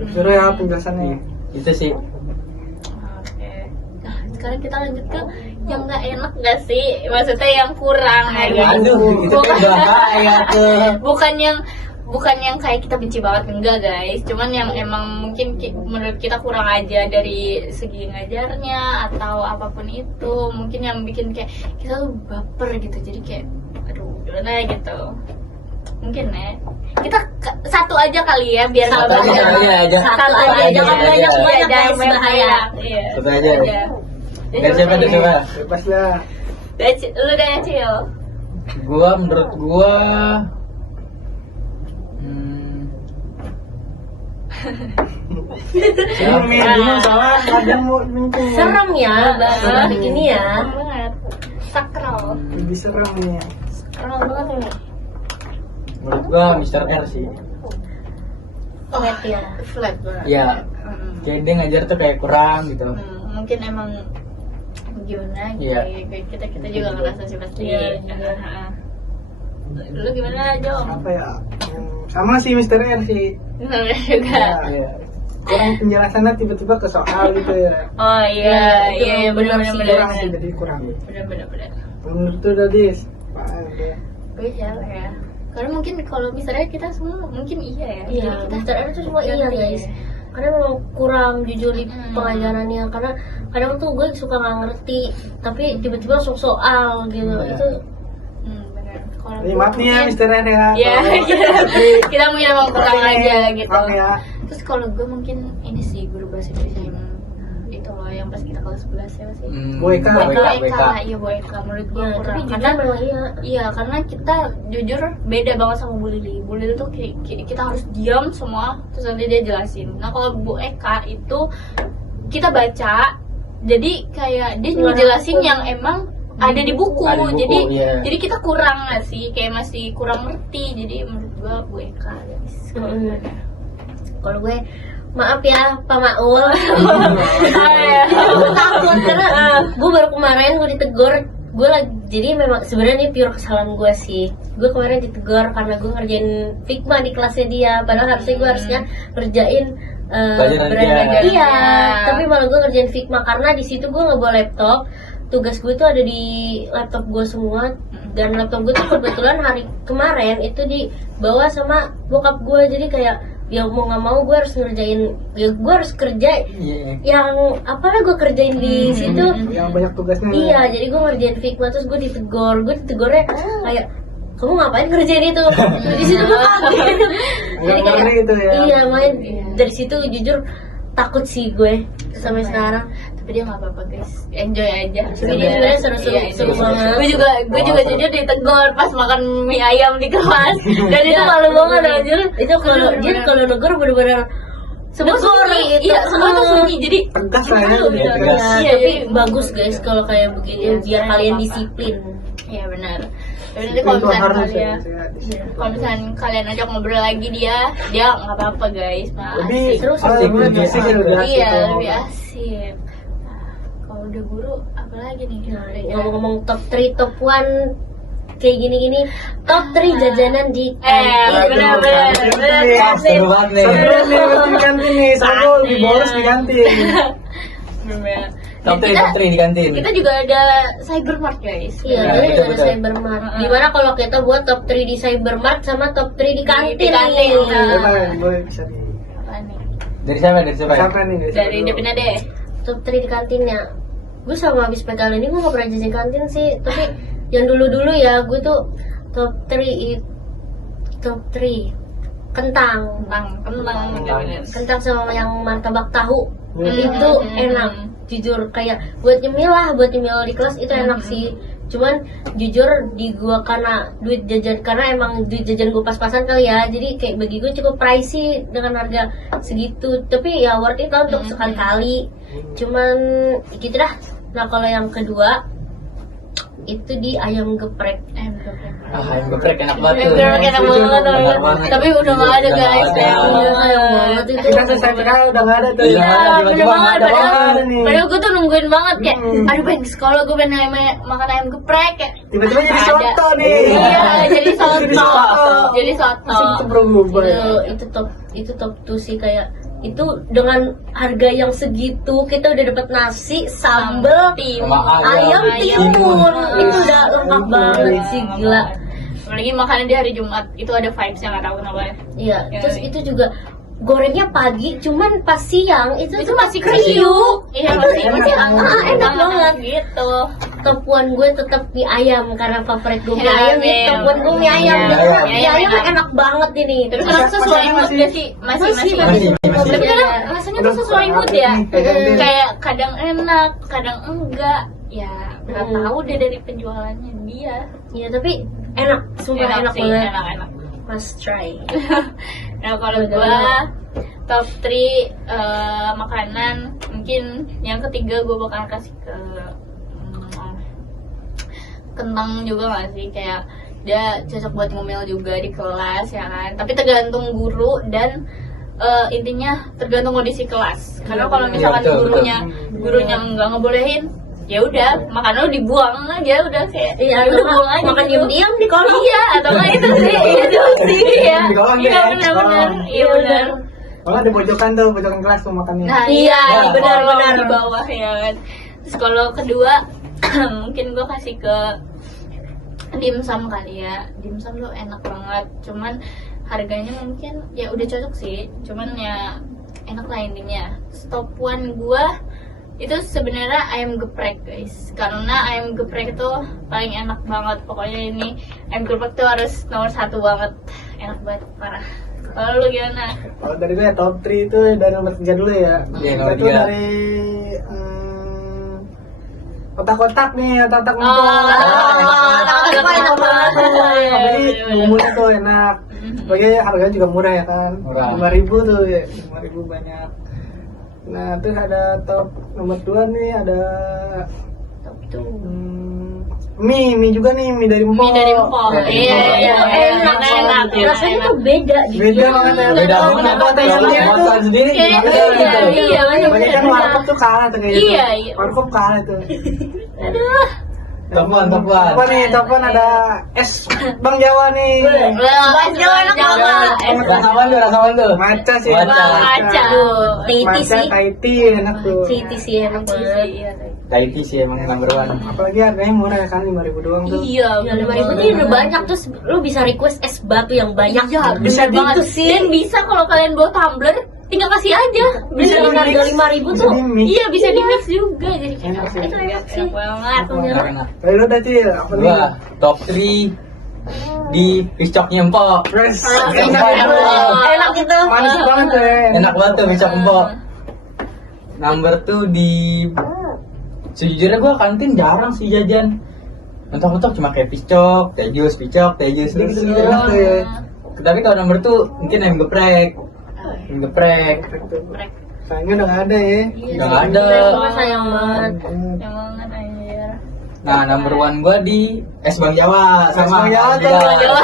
Seru ya penjelasannya. Itu sih. Oke. Nah, sekarang kita lanjut ke yang nggak enak nggak sih? Maksudnya yang kurang ya guys. Aduh, itu kan bahaya tuh. Bukan yang kayak kita benci banget, enggak guys. Cuman yang emang mungkin menurut kita kurang aja dari segi ngajarnya atau apapun itu. Mungkin yang bikin kayak kita tuh baper gitu. Jadi kayak aduh gimana ya gitu. Mungkin ya. Kita satu aja kali ya biar nggak Satu aja banyak. kali aja. Satu aja, jangan banyak Iya, guys, jangan bahaya. Iya. Satu aja. Dan siapa tuh coba? Bebas lah. Lu udah ya Cil? Menurut gua Ini minum soalnya kadang mau minum. Serem ya, bahasa begini ya. Serem banget. Sakral. Lebih serem nih. Sakral banget ini. menurut gua Mr. R sih. Flat ya. Flat banget. Iya. Kayak dia ngajar tuh kayak kurang gitu. Mungkin emang gimana gitu. Iya. Kita juga ngerasa sih pasti. Iya, Heeh. Lu gimana Jo? Apa ya? Sama sih Mr. R sih. Bener juga. Iya. Kurang penjelasannya tiba-tiba ke soal gitu ya. Oh iya, Itu iya benar benar sih, benar Kurang sih jadi kurang. benar. Menurut tuh udah dis. Apaan ya? Beda lah ya. Karena mungkin kalau misalnya kita semua mungkin iya ya. Iya, Jadi kita Mr. R itu semua iya ganti. guys. Karena memang kurang jujur di Hmm. pengajarannya. Karena kadang tuh gue suka nggak ngerti, tapi tiba-tiba langsung soal gitu. Iya. Itu Benar. Kalau Ini maaf nih ya Mr. R ya. Iya, kita mungkin emang kurang aja gitu. Maaf ya. Terus kalau gue mungkin ini sih guru bahasa Indonesia yang itu loh yang pas kita kelas 11 ya sih. Bu Eka. Iya Bu Eka menurut gue ya, tapi kurang. jujur Karena memang iya. iya karena kita jujur beda banget sama Bu Lili. Bu Lili tuh kita harus diam semua terus nanti dia jelasin. Nah kalau Bu Eka itu kita baca jadi kayak dia ngejelasin yang emang ada di buku. Ada di buku, Jadi iya. jadi kita kurang nggak sih kayak masih kurang ngerti. Jadi menurut gue Bu Eka guys. Kalau gue maaf ya Pak Maul. Iya. Gue takut karena gue baru kemarin gue ditegur. Gue lagi jadi memang sebenarnya ini pure kesalahan gue sih. Gue kemarin ditegur karena gue ngerjain Figma di kelasnya dia. Padahal harusnya ngerjain Pelajaran dia. Iya, tapi malah gue ngerjain Figma karena di situ gue nggak bawa laptop. Tugas gue tuh ada di laptop gue semua dan laptop gue tuh kebetulan hari kemarin itu dibawa sama bokap gue, jadi kayak ya mau nggak mau gue harus ngerjain, ya gue harus kerja Iya. yang apa gue kerjain di situ. Yang banyak tugasnya. Iya, jadi gue ngerjain Figma terus gue ditegurnya kayak kamu ngapain kerjain itu? Di situ gue kaget. Jadi kayak Ngerti gitu ya. iya main dari situ jujur takut sih gue sampai sekarang. Tapi dia nggak apa-apa guys, enjoy aja. Jadi sebenarnya seru banget. Gue juga jujur ditegur pas makan mie ayam di kelas. Dan itu malu banget anjir. Itu kalau negur bener-bener Semua negur sunyi, itu. iya semua tuh sunyi. Jadi Tegas lah ya. Iya, tegas. Iya, tapi bagus guys kalau kayak begini biar kalian disiplin. iya benar. Tapi nanti kalau Itu misalnya harus kalian, sehat di situ. kalau misalnya kalian ajak ngobrol lagi dia nggak apa-apa guys, malah Lebih asik. seru sih. lebih asik ya, lebih asik Iya, kalau lebih ngobrol. asik. Nah, kalau udah guru, apalagi nih? Nah, ngomong-ngomong top 3, top 1 kayak gini-gini, top 3 jajanan di kantin. benar. Wah, seru banget nih. Seru nih pasti di kantin nih, seru lebih bolos di kantin. Benar. Top 3 Kita- top 3 di kantin. Kita juga ada Cybermart guys. Iya, Nah, jadi itu ada betul. Cybermart. Gimana kalau kita buat top 3 di Cybermart sama top 3 di kantin Di kantin, nih? nah. Coba boleh bisa di Apa nih? Dari siapa? Dari siapa? siapa nih guys? Dari Devina deh. Top 3 di kantinnya. Gue sama habis PKL ini gue gak pernah jajan kantin sih. Tapi yang dulu-dulu ya, gue tuh top 3 kentang. Kentang sama yang martabak tahu. Itu enak. Jujur kayak buat nyemil di kelas itu enak sih. Cuman jujur di gua karena duit jajan, karena emang duit jajan gue pas-pasan kali ya, jadi kayak bagi gue cukup pricey dengan harga segitu, tapi ya worth it lah untuk sekali-kali. Cuman gitu dah. Nah kalau yang kedua itu di ayam geprek. Ayam geprek enak banget tuh. Enak banget. Enak banget. Tapi udah nggak ada Udah guys. nggak ada. Iya, sayang banget itu. Kita selesai PKL udah nggak ada tuh. Iya. Iya, bener tiba-tiba banget. ada Padahal, banget nih. padahal gue tuh nungguin banget kayak, aduh pengen ke sekolah gue pengen makan ayam geprek kayak. Tiba-tiba jadi Ada. soto nih. Iya, jadi soto. Jadi soto. Jadi soto. Itu berubah. Itu top tuh sih, kayak itu dengan harga yang segitu kita udah dapat nasi, sambal, Timun. ayam timun. Itu udah lengkap banget sih, gila. Apalagi makanan di hari Jumat itu ada vibes yang nggak tahu kenapa. Iya, Ya, terus iya. itu juga gorengnya pagi, cuman pas siang itu masih kriuk. Iya, Itu masih enak banget. gitu. Top one gue tetap mie ayam karena favorit gue mie Iya, ayam. mie Top ayam. one gue mie ayam. Iya, Karena mie mie ayam ayam enak. enak banget ini. Tapi kan sesuai mood gak sih? Masih. Masih. Tapi kadang rasanya tuh sesuai mood ya. Ganti. Kayak kadang enak, kadang enggak. Ya, nggak Hmm. tahu deh dari penjualannya dia. Iya, tapi enak, sumpah enak sih, banget. enak. Must try. Nah kalau gua top 3 makanan, mungkin yang ketiga gua bakal kasih ke kentang juga nggak sih, kayak dia cocok buat ngomel juga di kelas ya kan, tapi tergantung guru dan intinya tergantung kondisi kelas, karena kalau misalkan Iya, betul, gurunya nggak ngebolehin, ya udah makanan lu dibuang aja, udah kayak Iya, ya udah buang aja makan gitu. diam-diam di kolong. Iya, atau nggak itu sih, itu sih ya. Di kolong Iya ya? benar-benar, Oh. iya benar. Malah di pojokan tuh, pojokan kelas tuh makannya. Nah Iya, iya, benar-benar. di bawah ya kan. Terus kalau kedua, mungkin gue kasih ke dimsum kali ya. Dimsum tuh enak banget, cuman harganya mungkin ya udah cocok sih, cuman ya enak lah intinya. Top one gue itu sebenarnya ayam geprek guys, karena ayam geprek itu paling enak banget. Pokoknya ini ayam geprek tuh harus nomor 1 banget, enak banget parah. Kalau lu gimana? Kalau dari gue top 3 itu dari nomor 3 dulu ya. Iya, nomor Itu 3. dari kotak-kotak nih, kotak-kotak Oh, kotak-kotak enak banget. Apalagi bumbunya tuh enak. Apalagi harganya juga murah ya kan. Murah. 5.000 tuh ya, 5.000 banyak. Nah, terus ada top nomor 2 nih, ada Top tuh. mie juga nih, mie dari Mpok. Mie dari Mpok. Iya, iya, enak, enak. Rasanya tuh beda di Beda banget ya. Beda Kenapa banget. kata yang Kalau dia tuh? makan sendiri Iya, gimana iya, gitu. iya, Banyak kan warkop tuh kalah tuh kayaknya. Iya, iya. Warkop kalah tuh. Aduh. Top one, top one. Apa nih? Top one ada es Bang Jawa nih. Banyak banget. Rasawan tuh. Maca sih. Maca. Maca. Taiti Maca sih. Taiti enak tuh. Taiti sih enak banget. Taiti sih emang number one. Apalagi harganya murah ya kan, 5.000 doang tuh. Iya, Ya 5.000 tuh udah banyak, terus lu bisa request es batu yang banyak. Iya, Bisa bener banget. gitu sih. Dan bisa kalau kalian bawa tumbler, tinggal kasih aja. Bisa Bisa dengan harga di-mix. 5.000 Bisa tuh. di-mix. Iya, bisa di mix juga. Jadi Enak sih. Itu enak sih. enak banget. Enak, enak. Lalu lu tadi apa nih? Gua top 3 di piscoknya Empok. Fresh. Enak, Enak gitu. Manis banget tuh ya. Enak banget tuh piscok Empok. Number 2 di sejujurnya gua kantin jarang sih jajan. Mentok-mentok cuma kayak piscok, teh jus gitu Enak doang. tuh ya. Tapi kalau nomor 2 mungkin ayam geprek. Ayam geprek. Sayangnya udah nggak ada ya. Udah nggak ada. Sayang banget. Yang banget anjir. Nah, number one gue di es Bang Jawa Es sama Bang Jawa tuh. Bang Jawa.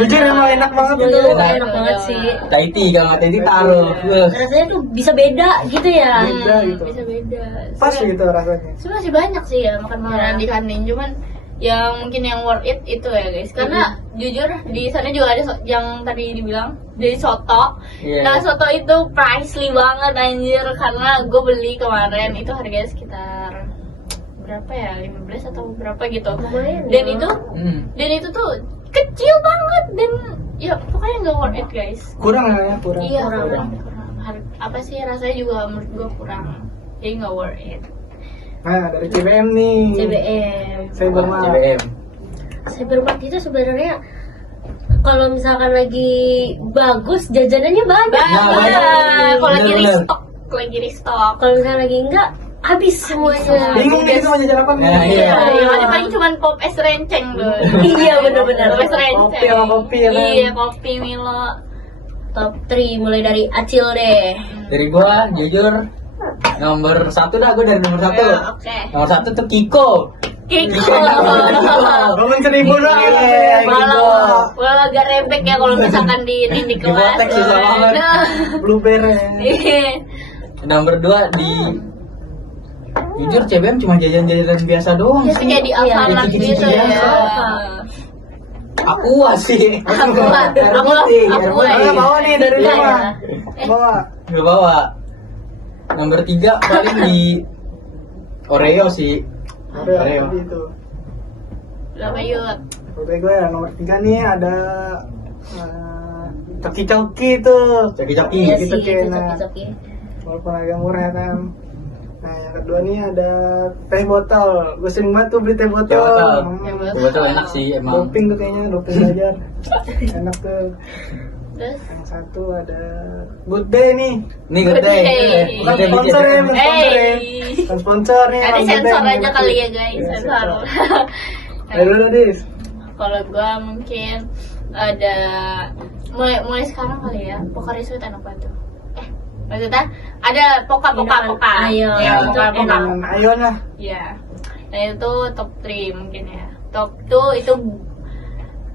Jujur emang enak banget itu. Enak banget sih. Taiti kalau nggak Taiti taruh. Rasanya tuh bisa beda gitu ya. Beda gitu. Bisa beda. Pas gitu rasanya. Sebenarnya masih banyak sih ya makan makanan di kantin, cuman yang mungkin yang worth it itu ya guys, karena jujur di sana juga ada yang tadi dibilang dari soto. Iya. Nah soto itu pricey banget anjir, karena gue beli kemarin itu harganya sekitar berapa ya, 15 atau berapa gitu. Lumayan Dan ya. itu tuh kecil banget dan ya pokoknya nggak worth it guys. Kurang ya, kurang. Iya Kurang. kurang. Apa sih rasanya juga menurut gue kurang, jadi nggak worth it. Nah, dari CBM nih. CBM. Cybermart. CBM. Cybermart itu sebenarnya kalau misalkan lagi bagus jajanannya banyak. Nah, banyak. Kalau lagi Bener-bener. restock. Kalau misalnya lagi enggak habis semuanya. Bingung nih kita mau jajan apa nih? Nah, iya. Yang ada paling cuma pop es renceng tuh. Iya benar-benar. Pop es renceng. Kopi sama kopi ya kan? Iya, kopi Milo. Top 3 mulai dari Acil deh. Dari gua jujur nomor 1 dah, gua dari nomor 1. Ya, oke. Nomor 1 tuh Kiko. Kiko. Bangun 1000 doang. Iya, Walau agak rebek ya kalau misalkan di kelas. Botek susah banget. Nah, Blueberry. iya. Nomor 2 di jujur CBM cuma jajan-jajan biasa doang Jadi sih. kayak di Alfamart Iya, gitu ya. Aqua sih. Air Aku putih. aku Ayo bawa nih dari Iya, rumah. iya. Bawa. Gak bawa. Nomor 3 paling di Oreo sih. Oreo itu. Berapa yuk? Oke gue ya nomor 3 nih ada coki-coki tuh. Coki-coki. Iya Gitu, sih, Ken. itu coki-coki. Walaupun agak murah kan. Nah yang kedua nih ada teh botol. Gue sering banget tuh beli teh botol. Teh botol. Hmm. Betul enak sih emang. Doping tuh kayaknya, doping belajar. Enak tuh. Terus Yang satu ada Good Day nih. Nih gede. Bukan Gede sponsor ya, bukan sponsor ya. Hey. Bukan sponsor nih. Tadi Bang Good Day sensor nih, aja masih. kali ya guys, Iya, sensor. Ayo dulu Dis. Kalau gua mungkin ada mulai sekarang kali ya, Pocari Sweat enak banget tuh. Maksudnya ada poka. Ayo, Ya, itu poka. enak. Dengan Ayon lah. Iya. Nah itu top 3 mungkin ya. Top 2 itu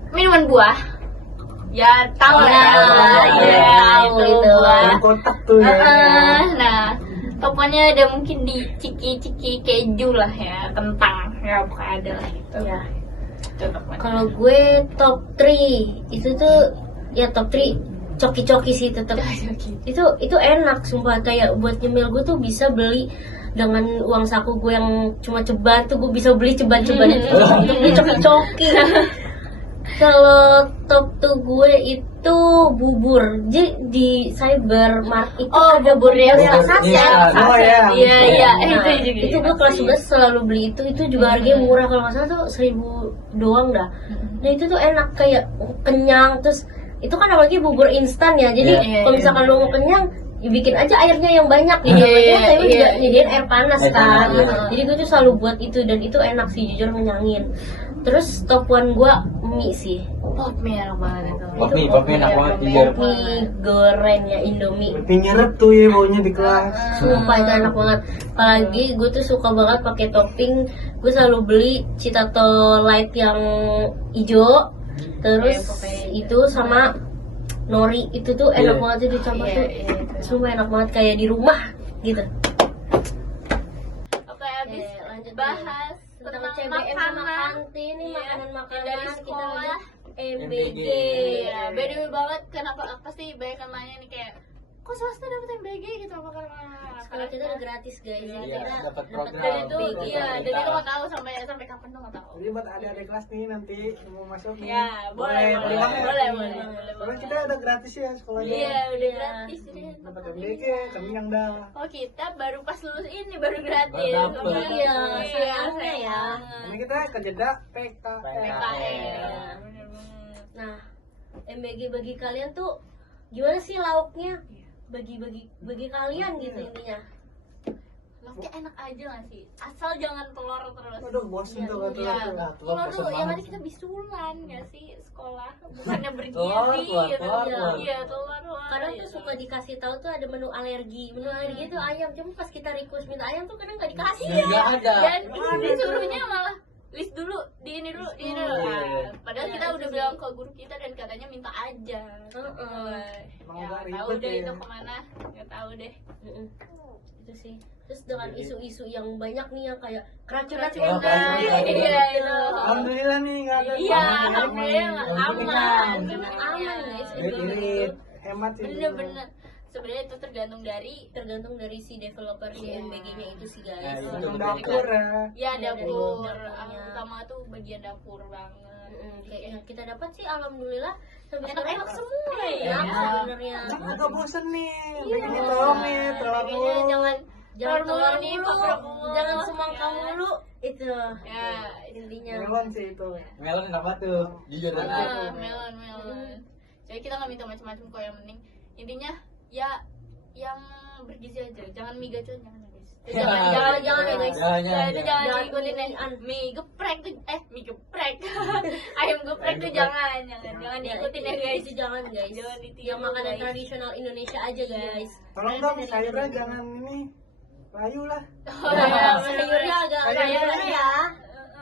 minuman buah. Ya tahu Iya, lah. Iya, tahu itu itu. buah. Yang kotak tuh ya. Nah, toponya ada mungkin di ciki-ciki keju lah ya, kentang. Ya pokoknya ada lah gitu. Ya. Itu toponya. Kalau gue top 3 itu tuh ya top 3 coki-coki sih tetap. Itu enak sumpah, kayak buat nyemil gue tuh bisa beli dengan uang saku gue yang cuma ceban tuh gue bisa beli ceban-ceban itu untuk beli coki-coki. Kalau top 2 gue itu bubur. Jadi di Cybermart itu ada bubur yang instan. Oh ya. Iya, Nah, itu juga. itu gue kelas 11 selalu beli itu juga harganya murah, kalau nggak salah tuh 1000 doang dah. Nah itu tuh enak, kayak kenyang, terus itu kan apalagi bubur instan ya, jadi Iya, kalau misalkan lo mau kenyang ya bikin aja airnya yang banyak gitu. Iya, Saya juga iya. nyediain air panas Air kan. panas, iya. Jadi gue tuh selalu buat itu dan itu enak sih, jujur ngenyangin. Terus top 1 gue mie sih. Pop mie enak banget itu. Pop mie enak banget jujur. Mie goreng ya, Indomie. Tapi nyerep tuh ya baunya di kelas. Sumpah itu enak banget. Apalagi gue tuh suka banget pakai topping. Gue selalu beli Citato Light yang hijau. Terus itu sama nori itu tuh enak Iya. banget tuh dicampur Iya, tuh. iya, itu. Sumpah enak banget kayak di rumah gitu. Oke, habis Oke, lanjut bahas tentang tentang CBM sama makanan. kantin nih, Iya, makanan-makanan dari kita sekolah. lanjut MBG. Iya, beda banget. Kenapa pasti banyak yang nanya nih kayak, kok swasta dapat MBG gitu apa karena Kalau kita udah gratis guys, Iya, jadi kita dapat program. dan itu MBG. iya, dan itu nggak tahu sampai kapan tuh nggak tahu. Jadi buat adik-adik kelas nih nanti mau masuk nih. Ya, boleh, banget. boleh. Karena kita udah gratis ya sekolahnya. Iya, udah Iya. gratis jadi. Dapat MBG, kami yang dah. Oh kita baru pas lulus ini baru gratis. Baru dapet. Iya, sayangnya ya. Ini kita kejeda PK. PKL. Nah, MBG bagi kalian tuh gimana sih lauknya? Bagi kalian gitu intinya. Basket enak aja gak sih? Asal jangan telur terus. Aduh bosen tuh kalau Iya. telur tuh. Nah, Telur bosen tuh yang banget. ada kita bisulan gak sih sekolah? Bukannya bergizi Telur, gitu. telur. Iya, telur. Kadang tuh suka dikasih tahu tuh ada menu alergi itu ayam, cuma pas kita request minta ayam tuh kadang nggak dikasih. Nggak ada. Dan disuruhnya malah list dulu, di ini dulu. Iya. Nah, padahal Iya, kita itu udah sih. bilang ke guru kita dan katanya minta aja. Emang Ya, nggak tahu ribet deh ya. itu kemana, nggak tahu deh. Mm-mm. Itu sih. Terus dengan Jadi- isu-isu yang banyak nih yang kayak keracunan Keracunan, keracunan. iya itu. Alhamdulillah nih nggak ada. Iya, Aman, alhamdulillah aman. aman, Aman, guys. Irit. Hemat sih. Bener-bener. Sebenarnya itu tergantung dari si developer si MBG-nya itu sih Nah, guys. itu Langsung bener. dapur ya. ya Iya, dapur. dari Yang dapurnya. utama tuh bagian dapur banget. Kayak yang kita dapat sih alhamdulillah sampai sekarang Enak-enak semua ya ya. sebenarnya. Cuma agak bosen nih. Iya. Begini tolong nih, telur Kayaknya mulu. jangan Jangan telur telur nih, mulu, paprika mulu. jangan semangka Ya. mulu itu Ya, intinya. Melon sih itu. Melon apa tuh? Jujur Melon. aja. melon. Jadi kita nggak minta macam-macam kok, yang penting intinya ya yang bergizi aja. Jangan mie gacor, jangan ya, guys. Itu jangan ya guys. Jangan, Ya, itu jangan jangan diikutin mie ya. Mie geprek tuh mie geprek. Ayam geprek tuh jangan diikutin ya guys. Itu jangan guys. Jangan ditiru, Yang makanan guys. tradisional Indonesia aja guys. Tolong dong sayurnya jangan ini layu lah. Oh, ya, Sayurnya agak Sayurnya gimana ya?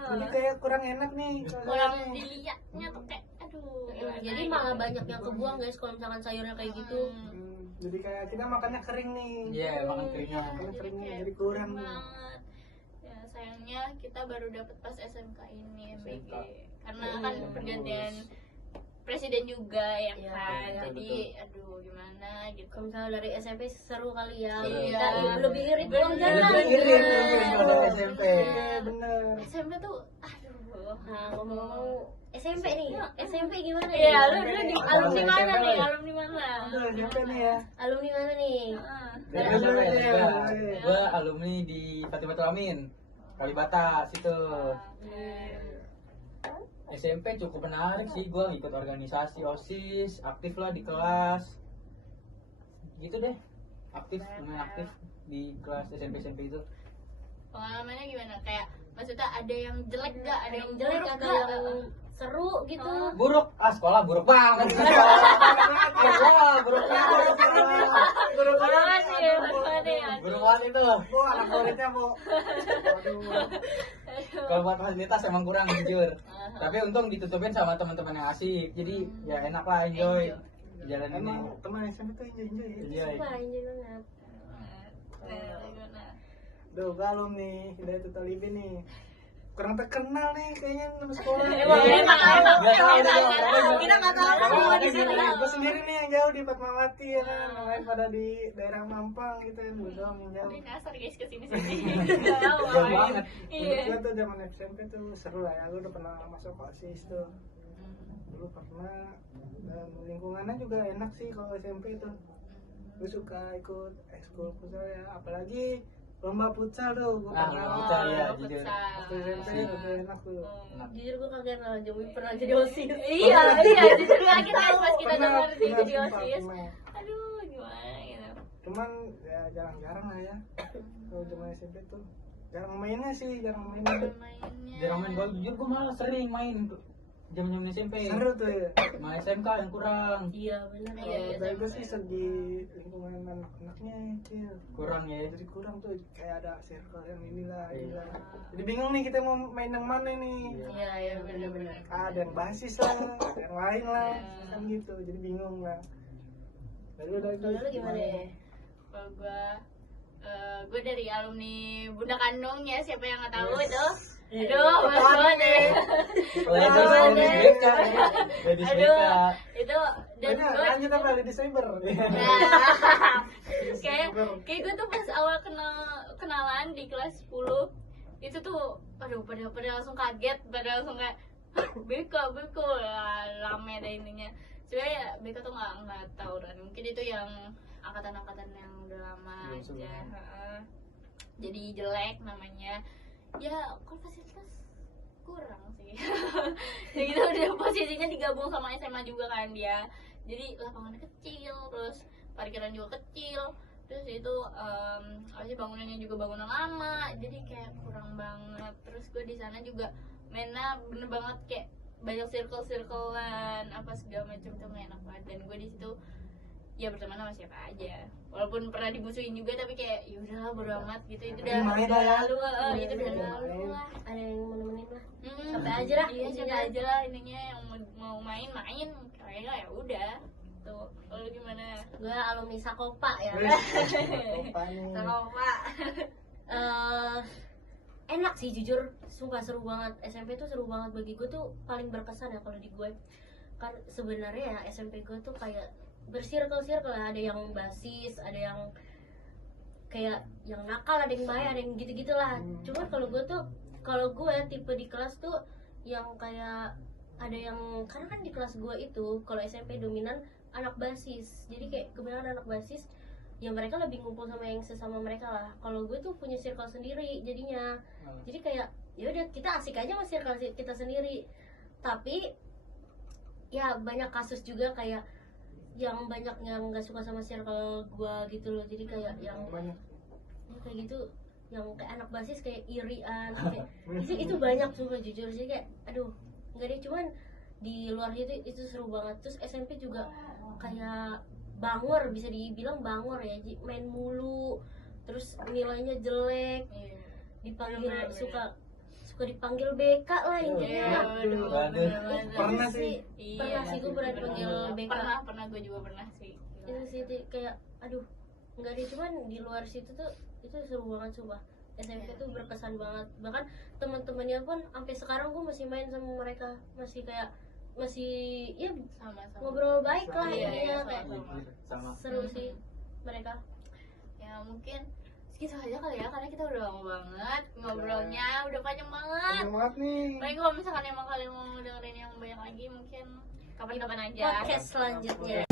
Jadi kayak kurang enak nih. Kurang dilihatnya tuh kayak aduh. Jadi malah banyak yang kebuang guys kalau misalkan sayurnya kayak gitu. Jadi kayak kita makannya kering nih. Iya, makan keringnya. Makannya keringnya jadi kurang nih. banget. Ya sayangnya kita baru dapat pas SMK ini MBG. SMK. Karena kan pergantian presiden juga ya Iya, kan. iya, Jadi aduh gimana gitu. Kalau misalnya dari SMP seru kali ya. Iya. Kita lebih irit Bener. uang jalan. Lebih irit mungkin pada Iya. SMP. Bener. SMP tuh aduh. Nah, ngomong-ngomong SMP nih, SMP gimana nih? Iya, lu di alumni mana SMP. nih? Alumni mana? Udah SMP nih ya. Alumni mana nih? Ah. Dari Dari SMP SMP. juga. Gua alumni di Fatimah Amin, Kalibata situ. SMP cukup menarik sih, gua ikut organisasi OSIS, aktif lah di kelas. Gitu deh. Lumayan aktif di kelas SMP itu. Pengalamannya gimana? Kayak maksudnya ada yang jelek gak? Ada yang Jelek buruk atau gak? yang seru gitu? Buruk, sekolah buruk banget. Sekolah buruk banget. Guru Apaan nih? Apaan nih? Buruk banget itu. Bu, anak muridnya bu. Aduh. Kalau buat fasilitas emang kurang jujur. Tapi untung ditutupin sama teman-teman yang asik. Jadi ya enak lah, enjoy. Jalan ini. Emang teman SMP tuh enjoy ya. Enjoy. Wah, enjoy banget. Gimana? Duh, galum nih, Hidayat Talibin nih. Kurang terkenal nih kayaknya nama sekolah. Emang Nggak tahu deh, Kita nggak tahu apa di sini. Gue sendiri nih yang jauh di Fatmawati ya kan, yang lain pada di daerah Mampang gitu ya, gue doang yang jauh. Ini kasar guys kesini sini. Nggak tahu Jauh ngapain. banget. Iya. Gue tuh zaman SMP tuh seru lah ya, gue udah pernah masuk OSIS tuh. Dulu pernah, dan lingkungannya juga enak sih kalau SMP tuh. Gue suka ikut ekskul futsal ya, apalagi lomba futsal tuh, gue Ah, pernah. lomba futsal ya, Oh, jujur. futsal. Waktu SMP udah enak tuh. Enak. Jujur gue kaget lah, Jomi pernah jadi OSIS. Iya, jujur kaget ya pas kita Pernah, dengar dia pernah, jadi sumpah, OSIS. pernah. Aduh, gimana gitu. Cuman ya jarang-jarang lah ya kalau zaman SMP tuh jarang mainnya sih, jarang mainnya. Mainnya. Jarang main, gua jujur gua malah sering main jam-jam SMP. Seru tuh ya. Main SMK yang kurang. Iya benar. Iya, Kalau dari gue sih segi lingkungan anak-anaknya kecil, Kurang ya. jadi kurang tuh, kayak ada circle yang inilah. Jadi bingung nih kita mau main yang mana nih. Iya, iya benar-benar. Ada yang basis lah, ada yang lain lah, kan gitu. Jadi bingung lah. Kalau lu gimana ya? Kalau gue dari alumni Bunda Kandung ya, siapa yang nggak tahu itu? Aduh, Apaan mas banget nih? ya. Ladies Aduh, BK. Ladies BK. Aduh, itu dan Banyak, gue lanjut apa di cyber. kayak gue tuh pas awal kenalan di kelas 10 itu tuh aduh pada langsung kaget, pada langsung kayak BK ya, rame deh intinya. Sebenarnya BK tuh nggak tawuran, mungkin itu yang angkatan-angkatan yang udah lama Belum aja. sebelumnya. Heeh. Jadi jelek namanya. Ya kalau fasilitas kurang sih. Jadi kita udah posisinya digabung sama SMA juga kan dia. Jadi lapangannya kecil, terus parkiran juga kecil, Terus itu apa sih, bangunannya juga bangunan lama, jadi kayak kurang banget. Terus gue di sana juga mainnya bener banget kayak banyak circle-circlean apa segala macam tuh, enak banget. Dan gue di situ ya berteman sama siapa aja, walaupun pernah dimusuhin juga, tapi kayak yaudah bodo amat gitu. Itu udah main lah ya. lalu, itu udah lalu lah. Ada yang mau nemenin lah. Mm-mm. Sampai aja lah, iya, intinya. sampai aja lah intinya. Yang mau main kayaknya ya udah tuh. Lalu gimana? Gue alumni Sakopa ya. Apa nih? Sakopa. Enak sih jujur, sumpah seru banget. SMP tuh seru banget bagi gue, tuh paling berkesan ya kalau di gue. Kan sebenarnya ya SMP gue tuh kayak bersirkel-sirkel lah, ada yang basis, ada yang kayak yang nakal, ada yang baik, ada yang gitu-gitu lah. Cuman kalau gue tipe di kelas tuh yang kayak ada yang, karena kan di kelas gue itu kalau SMP dominan anak basis, jadi kayak kebanyakan anak basis ya mereka lebih ngumpul sama yang sesama mereka lah. Kalau gue tuh punya circle sendiri jadinya, jadi kayak ya udah kita asik aja sama circle kita sendiri. Tapi ya banyak kasus juga kayak yang banyak yang nggak suka sama circle gue gitu loh, jadi kayak yang Banyak. ya kayak gitu, yang kayak anak basis kayak irian kayak itu banyak sumpah jujur sih, kayak aduh nggak deh. Cuman di luar itu seru banget. Terus SMP juga kayak bangor, bisa dibilang bangor ya, main mulu, terus nilainya jelek, dipanggil Bener-bener. suka dipanggil BK lah intinya. Pernah sih. Pernah sih gue pernah dipanggil BK. Pernah gue juga pernah sih. Itu sih kayak aduh nggak deh. Cuman di luar situ tuh itu seru banget coba. SMP tuh berkesan banget. Bahkan teman-temannya pun sampai sekarang gue masih main sama mereka, masih ya Sama-sama. ngobrol baik lah Iya, intinya, iya, kayak sama. seru sih mereka. Ya mungkin segitu aja kali ya, karena kita udah lama banget ngobrolnya, udah panjang banget. Banyak banget nih. Paling kalau misalkan emang kalian mau dengerin yang banyak lagi, mungkin kapan-kapan aja. Podcast selanjutnya.